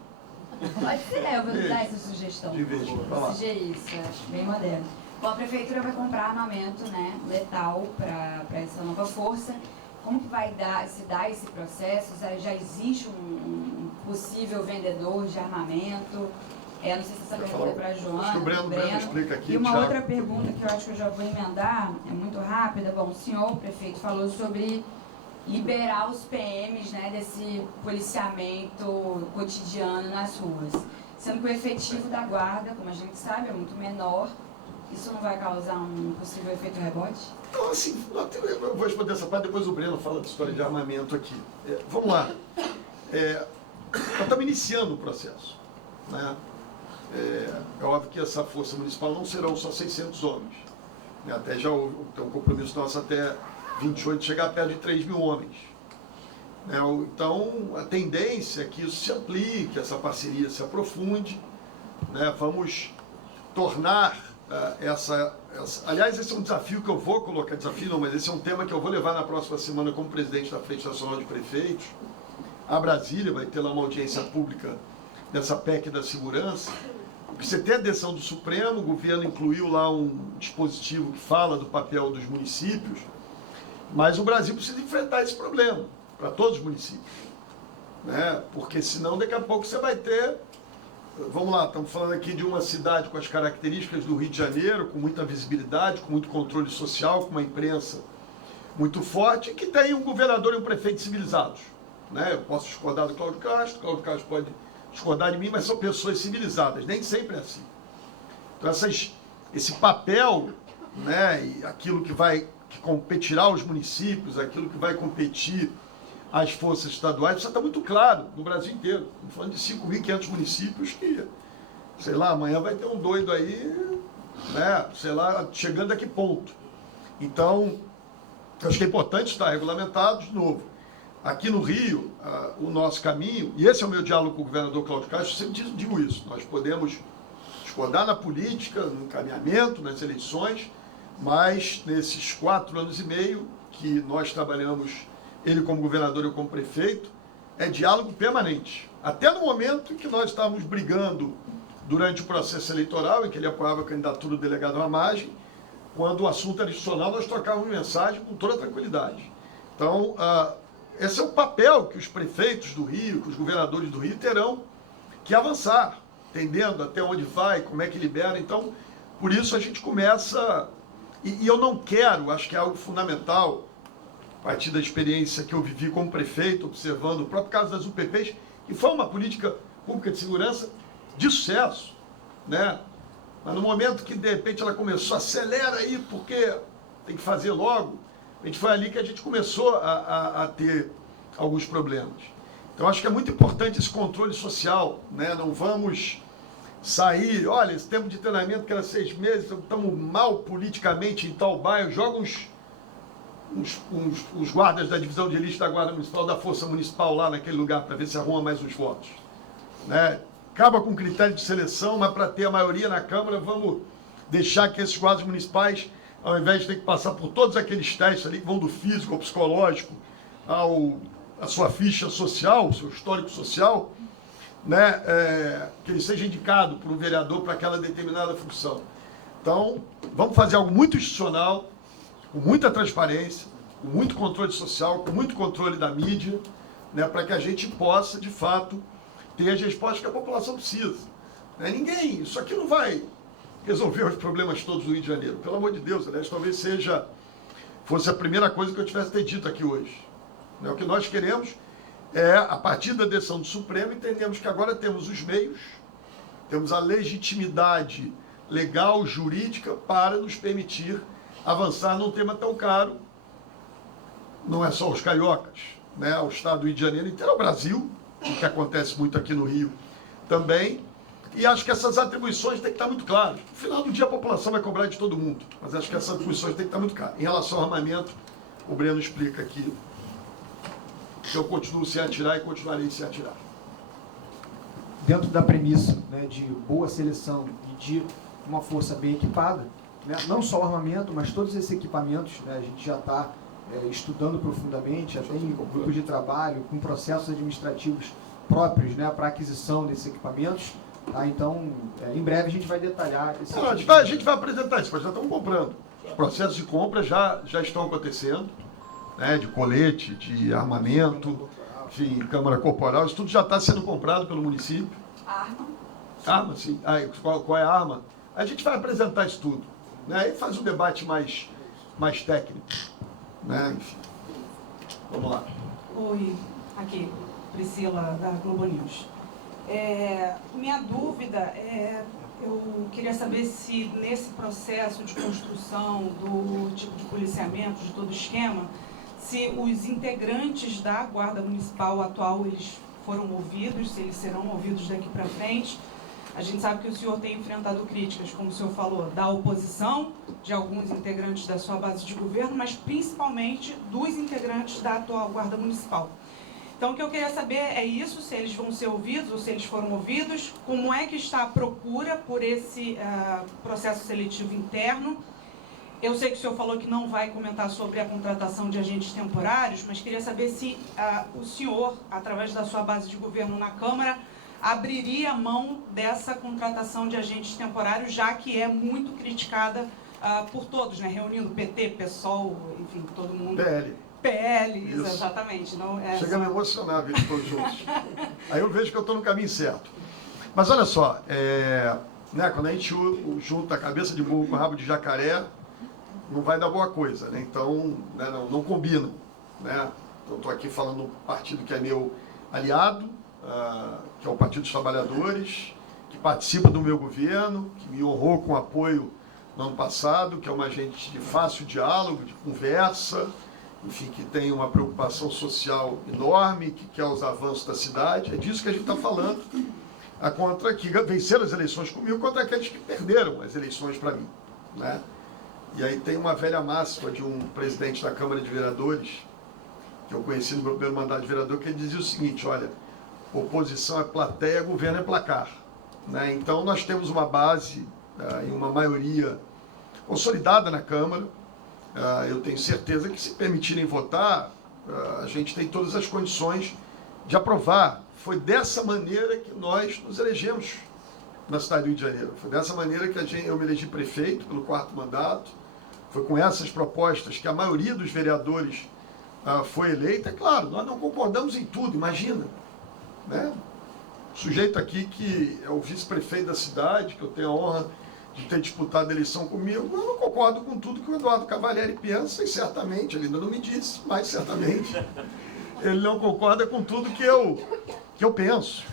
Pode ser, eu vou Veja. dar essa sugestão. De Veja, vai lá. Sugerir isso, eu acho bem moderno. Bom, a Prefeitura vai comprar armamento, né, letal para essa nova força. Como que vai se dar esse processo? Já existe um possível vendedor de armamento? Não sei se essa pergunta é para a Joana. Acho que o Breno explica aqui. E uma Thiago. outra pergunta que eu acho que eu já vou emendar, é muito rápida. Bom, o senhor, o prefeito, falou sobre liberar os PMs, né, desse policiamento cotidiano nas ruas. Sendo que o efetivo da guarda, como a gente sabe, é muito menor. Isso não vai causar um possível efeito rebote? Então, assim, eu vou responder essa parte, depois o Breno fala de história de armamento aqui. Vamos lá. Nós estamos iniciando o processo. Né? É óbvio que essa força municipal não serão só 600 homens. Né? Até já houve um compromisso nosso até 28 chegar perto de 3 mil homens. Né? Então, a tendência é que isso se aplique, essa parceria se aprofunde. Né? Vamos tornar aliás, esse é um desafio que eu vou colocar, desafio não, mas esse é um tema que eu vou levar na próxima semana como presidente da Frente Nacional de Prefeitos. A Brasília vai ter lá uma audiência pública dessa PEC da segurança. Você tem a decisão do Supremo, o governo incluiu lá um dispositivo que fala do papel dos municípios, mas o Brasil precisa enfrentar esse problema para todos os municípios. Né? Porque senão daqui a pouco você vai ter... Vamos lá, estamos falando aqui de uma cidade com as características do Rio de Janeiro, com muita visibilidade, com muito controle social, com uma imprensa muito forte, que tem um governador e um prefeito civilizados. Né? Eu posso discordar do Cláudio Castro pode discordar de mim, mas são pessoas civilizadas, nem sempre é assim. Então esse papel, né, e aquilo que competirá aos municípios, aquilo que vai competir às forças estaduais, isso está muito claro no Brasil inteiro. Estamos falando de 5.500 municípios que, sei lá, amanhã vai ter um doido aí, né, sei lá, chegando a que ponto. Então, acho que é importante estar regulamentado de novo. Aqui no Rio, o nosso caminho, e esse é o meu diálogo com o governador Cláudio Castro, eu sempre digo isso, nós podemos discordar na política, no encaminhamento, nas eleições, mas nesses 4 anos e meio que nós trabalhamos, ele como governador e eu como prefeito, é diálogo permanente. Até no momento em que nós estávamos brigando durante o processo eleitoral, em que ele apoiava a candidatura do delegado Ramagem, quando o assunto era institucional, nós trocávamos mensagem com toda tranquilidade. Então, esse é o papel que os prefeitos do Rio, que os governadores do Rio terão que avançar, entendendo até onde vai, como é que libera. Então, por isso a gente começa, e eu não quero, acho que é algo fundamental, a partir da experiência que eu vivi como prefeito, observando o próprio caso das UPPs, que foi uma política pública de segurança de sucesso, né? Mas no momento que de repente ela começou, acelera aí, porque tem que fazer logo, a gente foi ali que a gente começou a ter alguns problemas. Então acho que é muito importante esse controle social, né? Não vamos sair, olha, esse tempo de treinamento que era 6 meses, estamos mal politicamente em tal bairro, joga os guardas da divisão de elite da Guarda Municipal, da Força Municipal lá naquele lugar, para ver se arruma mais uns votos. Né? Acaba com o critério de seleção, mas para ter a maioria na Câmara, vamos deixar que esses guardas municipais, ao invés de ter que passar por todos aqueles testes ali, que vão do físico ao psicológico, a sua ficha social, o seu histórico social, né, que ele seja indicado por um vereador para aquela determinada função. Então, vamos fazer algo muito institucional, com muita transparência, com muito controle social, com muito controle da mídia, né, para que a gente possa, de fato, ter as respostas que a população precisa. Né? Ninguém, isso aqui não vai resolver os problemas todos do Rio de Janeiro, pelo amor de Deus, aliás, talvez fosse a primeira coisa que eu tivesse ter dito aqui hoje. Né? O que nós queremos é, a partir da decisão do Supremo, entendemos que agora temos os meios, temos a legitimidade legal, jurídica, para nos permitir avançar num tema tão caro, não é só os cariocas, né? O Estado do Rio de Janeiro inteiro, é o Brasil, o que acontece muito aqui no Rio também, e acho que essas atribuições têm que estar muito claras. No final do dia a população vai cobrar de todo mundo, mas acho que essas atribuições têm que estar muito claras. Em relação ao armamento, o Breno explica aqui que eu continuo sem atirar e continuarei sem atirar. Dentro da premissa, né, de boa seleção e de uma força bem equipada, né, não só o armamento, mas todos esses equipamentos, né, a gente já está estudando profundamente, já tem grupos de trabalho com processos administrativos próprios, né, para aquisição desses equipamentos. Tá? Então, em breve a gente vai detalhar esse a gente vai apresentar isso, mas já estamos comprando. Os processos de compra já estão acontecendo, né, de colete, de armamento, enfim, câmara corporal, isso tudo já está sendo comprado pelo município. Arma? Arma, sim. Qual é a arma? A gente vai apresentar isso tudo. Né, e faz um debate mais técnico. Né, enfim. Vamos lá. Oi, aqui, Priscila, da Globo News. Minha dúvida eu queria saber se nesse processo de construção do tipo de policiamento, de todo o esquema, se os integrantes da Guarda Municipal atual, eles foram ouvidos, se eles serão ouvidos daqui para frente. A gente sabe que o senhor tem enfrentado críticas, como o senhor falou, da oposição, de alguns integrantes da sua base de governo, mas principalmente dos integrantes da atual Guarda Municipal. Então, o que eu queria saber é isso, se eles vão ser ouvidos ou se eles foram ouvidos, como é que está a procura por esse processo seletivo interno. Eu sei que o senhor falou que não vai comentar sobre a contratação de agentes temporários, mas queria saber se o senhor, através da sua base de governo na Câmara, abriria mão dessa contratação de agentes temporários, já que é muito criticada por todos, né? Reunindo PT, PSOL, enfim, todo mundo. PL, isso. Exatamente. Não, chega a me emocionar ver todos juntos. Aí eu vejo que eu estou no caminho certo. Mas olha só, né, quando a gente junta a cabeça de burro com o rabo de jacaré, não vai dar boa coisa, né? Então, né, não combinam, né? Eu estou aqui falando do partido que é meu aliado, que é o Partido dos Trabalhadores, que participa do meu governo, que me honrou com apoio no ano passado, que é uma gente de fácil diálogo, de conversa, enfim, que tem uma preocupação social enorme, que quer os avanços da cidade. É disso que a gente está falando, contra que venceram as eleições comigo, contra aqueles que perderam as eleições para mim, né? E aí tem uma velha máxima de um presidente da Câmara de Vereadores, que eu conheci no meu primeiro mandato de vereador, que ele dizia o seguinte: olha, oposição é plateia, governo é placar, né? Então nós temos uma base e uma maioria consolidada na Câmara. Eu tenho certeza que, se permitirem votar, a gente tem todas as condições de aprovar. Foi dessa maneira que nós nos elegemos na cidade do Rio de Janeiro. Foi dessa maneira que eu me elegi prefeito pelo 4º mandato. Foi com essas propostas que a maioria dos vereadores foi eleita. Claro, nós não concordamos em tudo, imagina, né? O sujeito aqui que é o vice-prefeito da cidade, que eu tenho a honra de ter disputado a eleição comigo, eu não concordo com tudo que o Eduardo Cavalieri pensa, e certamente, ele ainda não me disse, mas certamente ele não concorda com tudo que eu penso,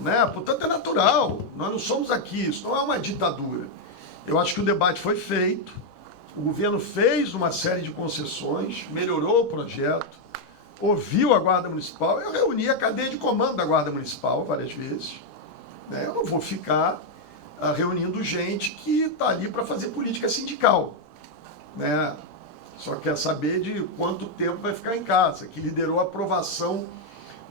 né? Portanto, é natural, nós não somos aqui, isso não é uma ditadura. Eu acho que o debate foi feito, o governo fez uma série de concessões, melhorou o projeto, ouviu a Guarda Municipal. Eu reuni a cadeia de comando da Guarda Municipal várias vezes, né? Eu não vou ficar reunindo gente que está ali para fazer política sindical, né? Só quer saber de quanto tempo vai ficar em casa, que liderou a aprovação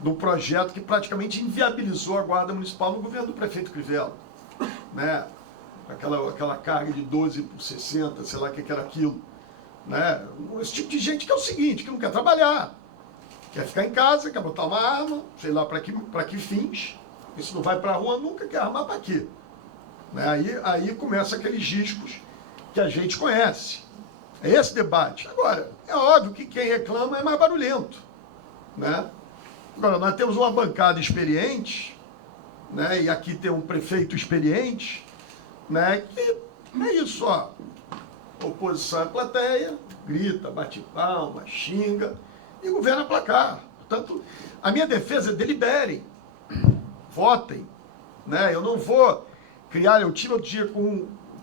de um projeto que praticamente inviabilizou a Guarda Municipal no governo do prefeito Crivella, né? Aquela carga de 12 por 60, sei lá o que era aquilo, né? Esse tipo de gente que é o seguinte, que não quer trabalhar, quer ficar em casa, quer botar uma arma, sei lá para que fins, isso não vai para a rua nunca, quer armar para quê? Né? Aí começa aqueles riscos que a gente conhece. É esse debate. Agora, é óbvio que quem reclama é mais barulhento, né? Agora, nós temos uma bancada experiente, né? E aqui tem um prefeito experiente, né? Que é isso, ó. Oposição é plateia, grita, bate palma, xinga, e governa placar. Portanto, a minha defesa é deliberem, votem, né? Eu não vou criar, eu tive outro dia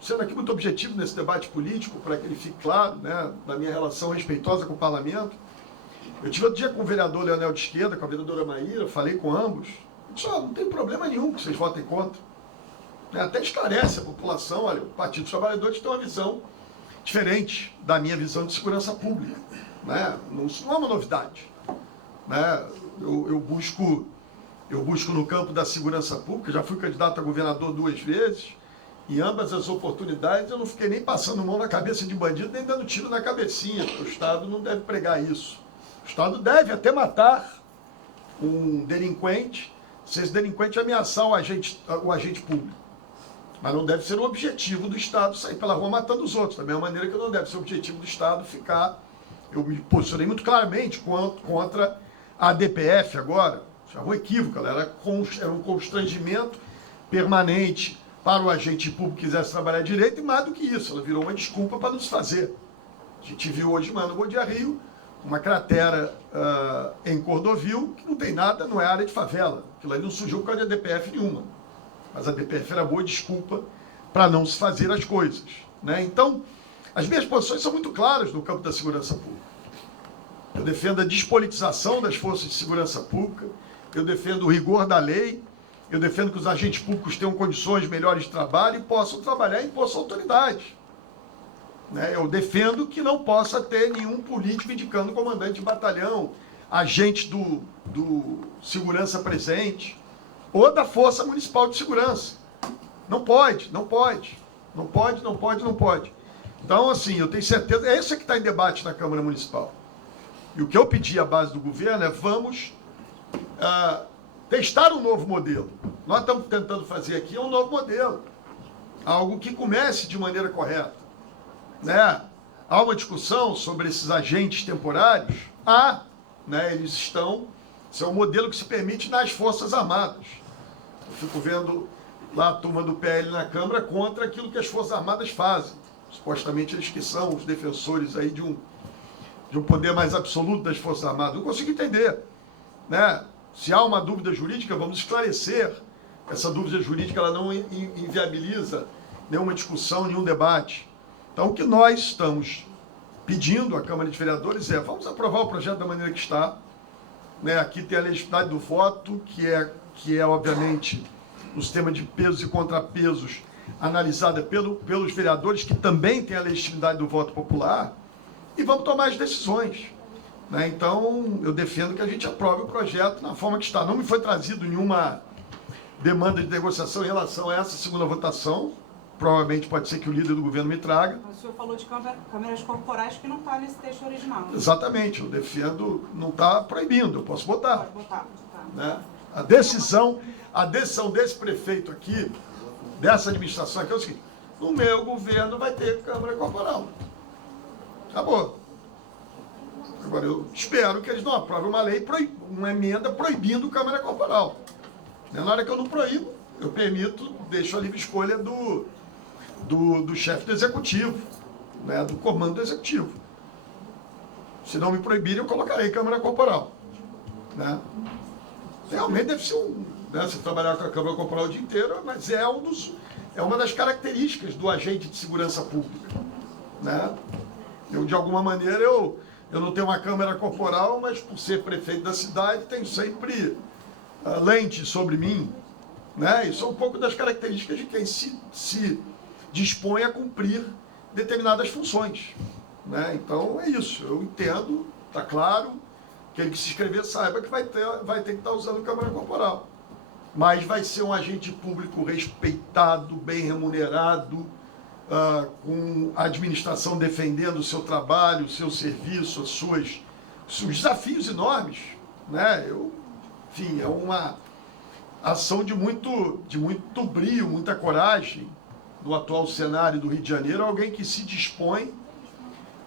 sendo aqui muito objetivo nesse debate político, para que ele fique claro, né, da minha relação respeitosa com o parlamento. Eu tive outro dia com o vereador Leonel de Esquerda, com a vereadora Maíra, falei com ambos, disse: não tem problema nenhum que vocês votem contra. Até esclarece a população: olha, o Partido dos Trabalhadores tem uma visão diferente da minha visão de segurança pública, né? Isso não é uma novidade, né? Eu busco no campo da segurança pública, já fui candidato a governador 2 vezes, e ambas as oportunidades eu não fiquei nem passando mão na cabeça de bandido, nem dando tiro na cabecinha. O Estado não deve pregar isso. O Estado deve até matar um delinquente, se esse delinquente ameaçar o agente público. Mas não deve ser o objetivo do Estado sair pela rua matando os outros. Da mesma maneira que não deve ser o objetivo do Estado ficar... Eu me posicionei muito claramente contra a DPF agora. Já um equívoco, ela era um constrangimento permanente para o agente público que quisesse trabalhar direito, e mais do que isso, ela virou uma desculpa para nos fazer. A gente viu hoje, no Bom Dia Rio, uma cratera em Cordovil, que não tem nada, não é área de favela. Aquilo ali não surgiu por causa de DPF nenhuma. Mas a DPF era boa desculpa para não se fazer as coisas, né? Então, as minhas posições são muito claras no campo da segurança pública. Eu defendo a despolitização das forças de segurança pública, eu defendo o rigor da lei, eu defendo que os agentes públicos tenham condições melhores de trabalho e possam trabalhar em posto de autoridade, né? Eu defendo que não possa ter nenhum político indicando comandante de batalhão, agente do segurança presente, ou da Força Municipal de Segurança. Não pode. Então, assim, eu tenho certeza, é isso que está em debate na Câmara Municipal. E o que eu pedi à base do governo é: vamos testar um novo modelo. Nós estamos tentando fazer aqui um novo modelo, algo que comece de maneira correta, né? Há uma discussão sobre esses agentes temporários, né? Eles estão, esse é um modelo que se permite nas Forças Armadas. Eu fico vendo lá a turma do PL na Câmara contra aquilo que as Forças Armadas fazem. supostamente eles que são os defensores aí de um poder mais absoluto das Forças Armadas. Não consigo entender, né? Se há uma dúvida jurídica, vamos esclarecer. Essa dúvida jurídica ela não inviabiliza nenhuma discussão, nenhum debate. Então, o que nós estamos pedindo à Câmara de Vereadores é: vamos aprovar o projeto da maneira que está. Né? Aqui tem a legitimidade do voto, que é obviamente, o sistema de pesos e contrapesos analisada pelos vereadores, que também tem a legitimidade do voto popular, e vamos tomar as decisões. Né? Então, eu defendo que a gente aprove o projeto na forma que está. Não me foi trazido nenhuma demanda de negociação em relação a essa segunda votação. Provavelmente pode ser que o líder do governo me traga. O senhor falou de câmeras corporais que não está nesse texto original. Exatamente, eu defendo, não está proibindo, eu posso botar. Pode botar. Né? A decisão desse prefeito aqui, dessa administração aqui, é o seguinte: no meu governo vai ter câmara corporal. Acabou. Agora, eu espero que eles não aprovem uma lei, uma emenda proibindo câmara corporal. Na hora que eu não proíbo, eu permito, deixo a livre escolha do chefe do executivo, né, do comando do executivo. Se não me proibirem, eu colocarei câmara corporal. Né? Realmente deve ser né, se trabalhar com a câmara corporal o dia inteiro, mas é uma das características do agente de segurança pública. Né? Eu, de alguma maneira, eu não tenho uma câmara corporal, mas por ser prefeito da cidade, tenho sempre lente sobre mim. Né? Isso é um pouco das características de quem se dispõe a cumprir determinadas funções. Né? Então, é isso. Eu entendo, está claro, aquele que se inscrever saiba que vai ter que estar usando câmara corporal. Mas vai ser um agente público respeitado, bem remunerado, com a administração defendendo o seu trabalho, o seu serviço, os desafios enormes. Né? Enfim, é uma ação de muito brio, muita coragem no atual cenário do Rio de Janeiro, alguém que se dispõe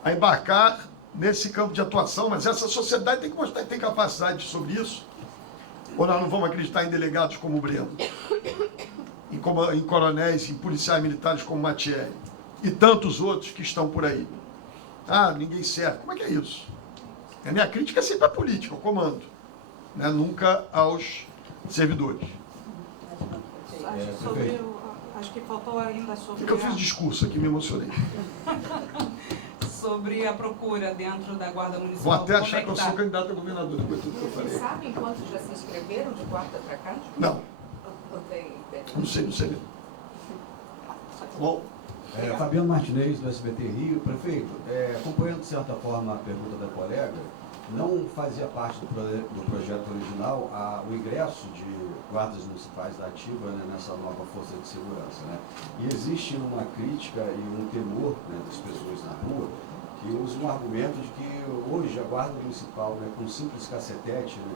a embarcar nesse campo de atuação, mas essa sociedade tem que mostrar que tem capacidade sobre isso, ou nós não vamos acreditar em delegados como o Breno, em coronéis, em policiais militares como Matielli, e tantos outros que estão por aí. Ah, ninguém serve. Como é que é isso? A minha crítica é sempre à política, ao comando, né? Nunca aos servidores. Acho que faltou ainda sobre... Por que eu fiz discurso aqui, me emocionei? Sobre a procura dentro da Guarda Municipal. Vou até achar que eu sou candidato a governador depois de tudo que eu falei. Vocês sabem quantos já se inscreveram de quarta para cá? Não. Não sei. Não sei. Bom. Fabiano Martinez, do SBT Rio. Prefeito, acompanhando de certa forma a pergunta da colega, não fazia parte do projeto original o ingresso de guardas municipais da ativa, né, nessa nova força de segurança. Né? E existe uma crítica e um temor, né, das pessoas na rua que usam um argumento de que hoje a guarda municipal, né, com simples cacetete, né,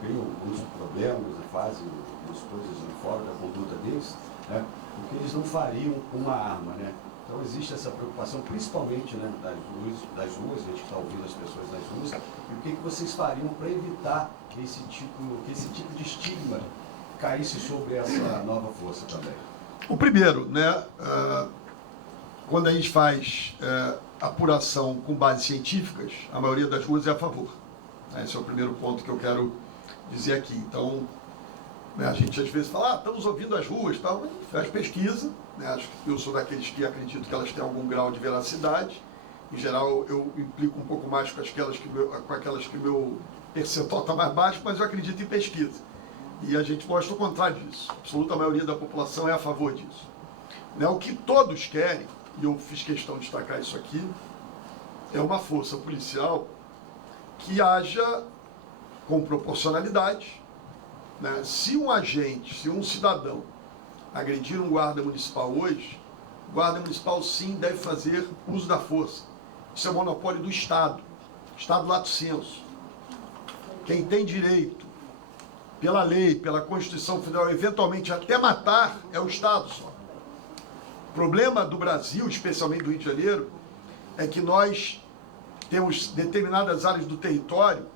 criam alguns problemas, né, fazem as coisas fora da conduta deles, né, porque eles não fariam uma arma. Né? Então existe essa preocupação, principalmente, né, das ruas, a gente está ouvindo as pessoas nas ruas, e o que vocês fariam para evitar que esse tipo de estigma caísse sobre essa nova força também? O primeiro, né, quando a gente faz apuração com bases científicas, a maioria das ruas é a favor. Esse é o primeiro ponto que eu quero dizer aqui. Então, né, a gente às vezes fala, estamos ouvindo as ruas, tal, mas faz pesquisa. Né, acho que eu sou daqueles que acredito que elas têm algum grau de veracidade. Em geral, eu implico um pouco mais com aquelas que o meu percentual está mais baixo, mas eu acredito em pesquisa. E a gente mostra o contrário disso. A absoluta maioria da população é a favor disso. Né, o que todos querem, e eu fiz questão de destacar isso aqui, é uma força policial que haja com proporcionalidade. Né? Se um agente, se um cidadão agredir um guarda municipal hoje, o guarda municipal sim deve fazer uso da força. Isso é monopólio do Estado. Estado lato sensu. Quem tem direito, pela lei, pela Constituição Federal, eventualmente até matar, é o Estado só. O problema do Brasil, especialmente do Rio de Janeiro, é que nós temos determinadas áreas do território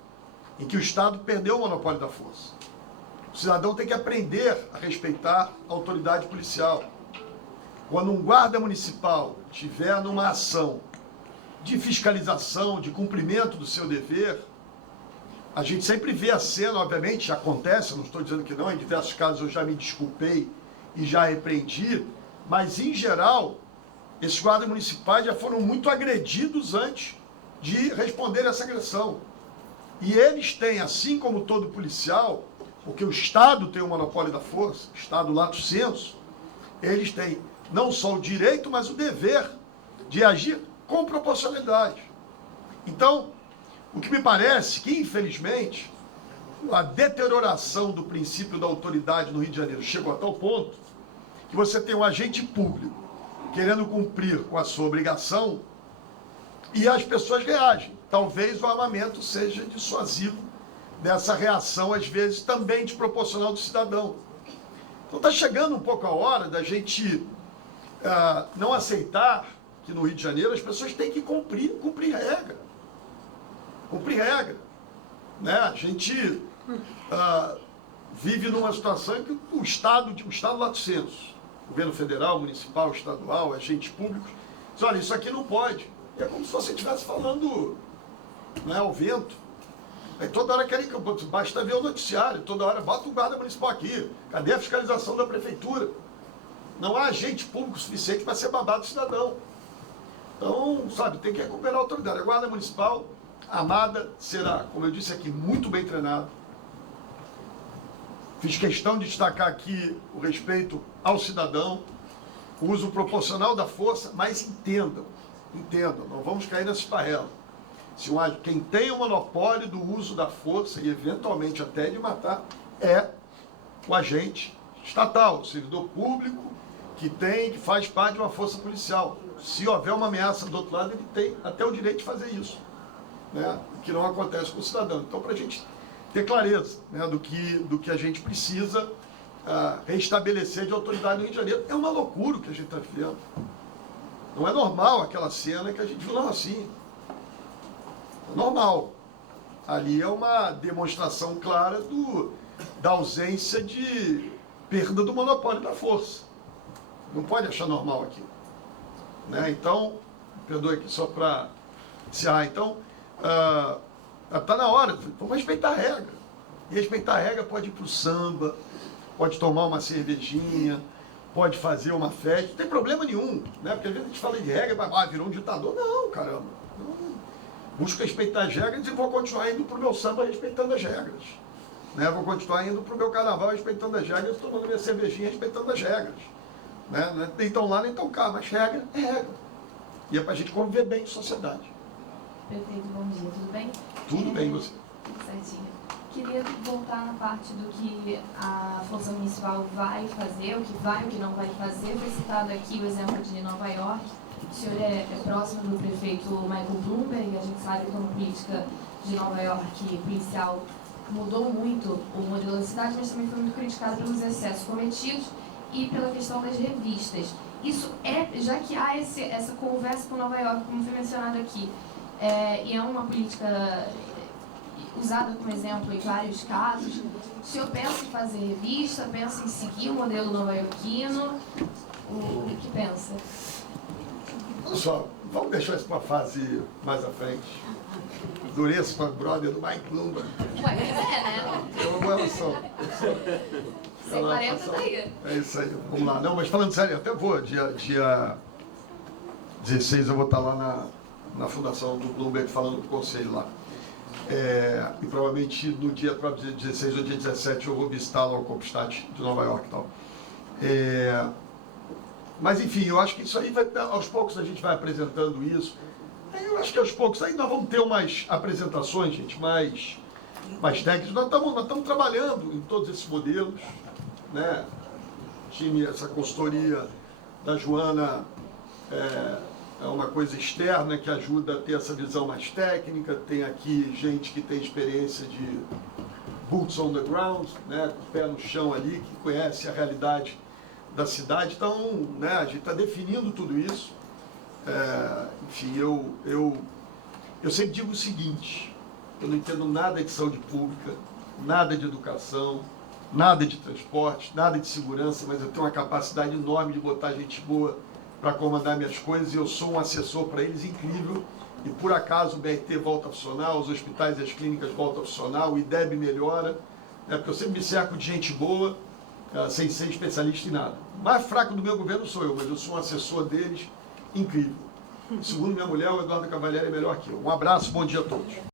em que o Estado perdeu o monopólio da força. O cidadão tem que aprender a respeitar a autoridade policial. quando um guarda municipal estiver numa ação de fiscalização, de cumprimento do seu dever, a gente sempre vê a cena, obviamente, acontece, eu não estou dizendo que não, em diversos casos eu já me desculpei e já repreendi, mas, em geral, esses guardas municipais já foram muito agredidos antes de responder essa agressão. E eles têm, assim como todo policial, porque o Estado tem o monopólio da força, o Estado lato sensu, eles têm não só o direito, mas o dever de agir com proporcionalidade. Então, o que me parece que, infelizmente, a deterioração do princípio da autoridade no Rio de Janeiro chegou a tal ponto que você tem um agente público querendo cumprir com a sua obrigação e as pessoas reagem. Talvez o armamento seja dissuasivo dessa reação, às vezes, também desproporcional do cidadão. Então está chegando um pouco a hora da gente não aceitar que no Rio de Janeiro as pessoas têm que cumprir regra. Cumprir regra. Né? A gente vive numa situação em que o Estado lato sensu, governo federal, municipal, estadual, agentes públicos, diz, olha, isso aqui não pode. E é como se você estivesse falando, né, ao vento. Aí toda hora querem que basta ver o noticiário, toda hora bota o guarda municipal aqui. Cadê a fiscalização da prefeitura? Não há agente público suficiente para ser babado do cidadão. Então, sabe, tem que recuperar a autoridade. A guarda municipal, amada, será, como eu disse aqui, muito bem treinada. Fiz questão de destacar aqui o respeito ao cidadão, o uso proporcional da força, mas entendam, não vamos cair nessa esparrela. Quem tem o monopólio do uso da força e eventualmente até de matar é o agente estatal, o servidor público que faz parte de uma força policial. Se houver uma ameaça do outro lado, ele tem até o direito de fazer isso, né? O que não acontece com o cidadão. Então, para a gente ter clareza, né, do que a gente precisa restabelecer de autoridade no Rio de Janeiro. É uma loucura o que a gente está vivendo. Não é normal aquela cena que a gente viu lá assim. É normal. Ali é uma demonstração clara da ausência de perda do monopólio da força. Não pode achar normal aqui. Né? Então, perdoe aqui só para encerrar. Então, está na hora, vamos respeitar a regra. E respeitar a regra pode ir para o samba, pode tomar uma cervejinha, pode fazer uma festa, não tem problema nenhum. Né? Porque às vezes a gente fala de regra, virou um ditador. Não, caramba. Não. Busco respeitar as regras e vou continuar indo para o meu samba respeitando as regras. Né? Vou continuar indo para o meu carnaval respeitando as regras, tomando minha cervejinha respeitando as regras. Né? Nem tão lá, nem tão cá, mas regra é regra. E é para a gente conviver bem em sociedade. Prefeito, bom dia, tudo bem? Tudo bem, você? Tudo certinho. Queria voltar na parte do que a Força Municipal vai fazer, o que não vai fazer. Foi citado aqui o exemplo de Nova York. O senhor é próximo do prefeito Michael Bloomberg, a gente sabe como política de Nova York policial mudou muito o modelo da cidade, mas também foi muito criticado pelos excessos cometidos e pela questão das revistas. Isso já que há essa conversa com Nova York, como foi mencionado aqui, e é uma política usada como exemplo em vários casos, o senhor pensa em fazer revista, pensa em seguir o modelo nova-iorquino? O que pensa? Olha só, vamos deixar isso para uma fase mais à frente. Dureço para brother do Mike Bloomberg. Ué, né? É uma boa relação. 140 tá aí. É isso aí, vamos lá. Não, mas falando sério, até vou, dia 16 eu vou estar lá na fundação do Bloomberg falando do conselho lá. E provavelmente no dia 16 ou dia 17 eu vou visitar lá o Copstadt de Nova York e tal. Mas enfim, eu acho que isso aí aos poucos a gente vai apresentando isso. Eu acho que aos poucos aí nós vamos ter umas apresentações, gente, mais técnicas. Nós estamos trabalhando em todos esses modelos, né? Essa consultoria da Joana é uma coisa externa que ajuda a ter essa visão mais técnica. Tem aqui gente que tem experiência de boots on the ground, né? Com o pé no chão ali, que conhece a realidade da cidade. Então, né, a gente está definindo tudo isso. Enfim, eu sempre digo o seguinte: eu não entendo nada de saúde pública, nada de educação, nada de transporte, nada de segurança, mas eu tenho uma capacidade enorme de botar gente boa para comandar minhas coisas, e eu sou um assessor para eles incrível. E por acaso o BRT volta a funcionar, os hospitais e as clínicas voltam a funcionar, o IDEB melhora, né? Porque eu sempre me cerco de gente boa, sem ser especialista em nada. O mais fraco do meu governo sou eu, mas eu sou um assessor deles incrível. Segundo minha mulher, o Eduardo Cavalieri é melhor que eu. Um abraço, bom dia a todos.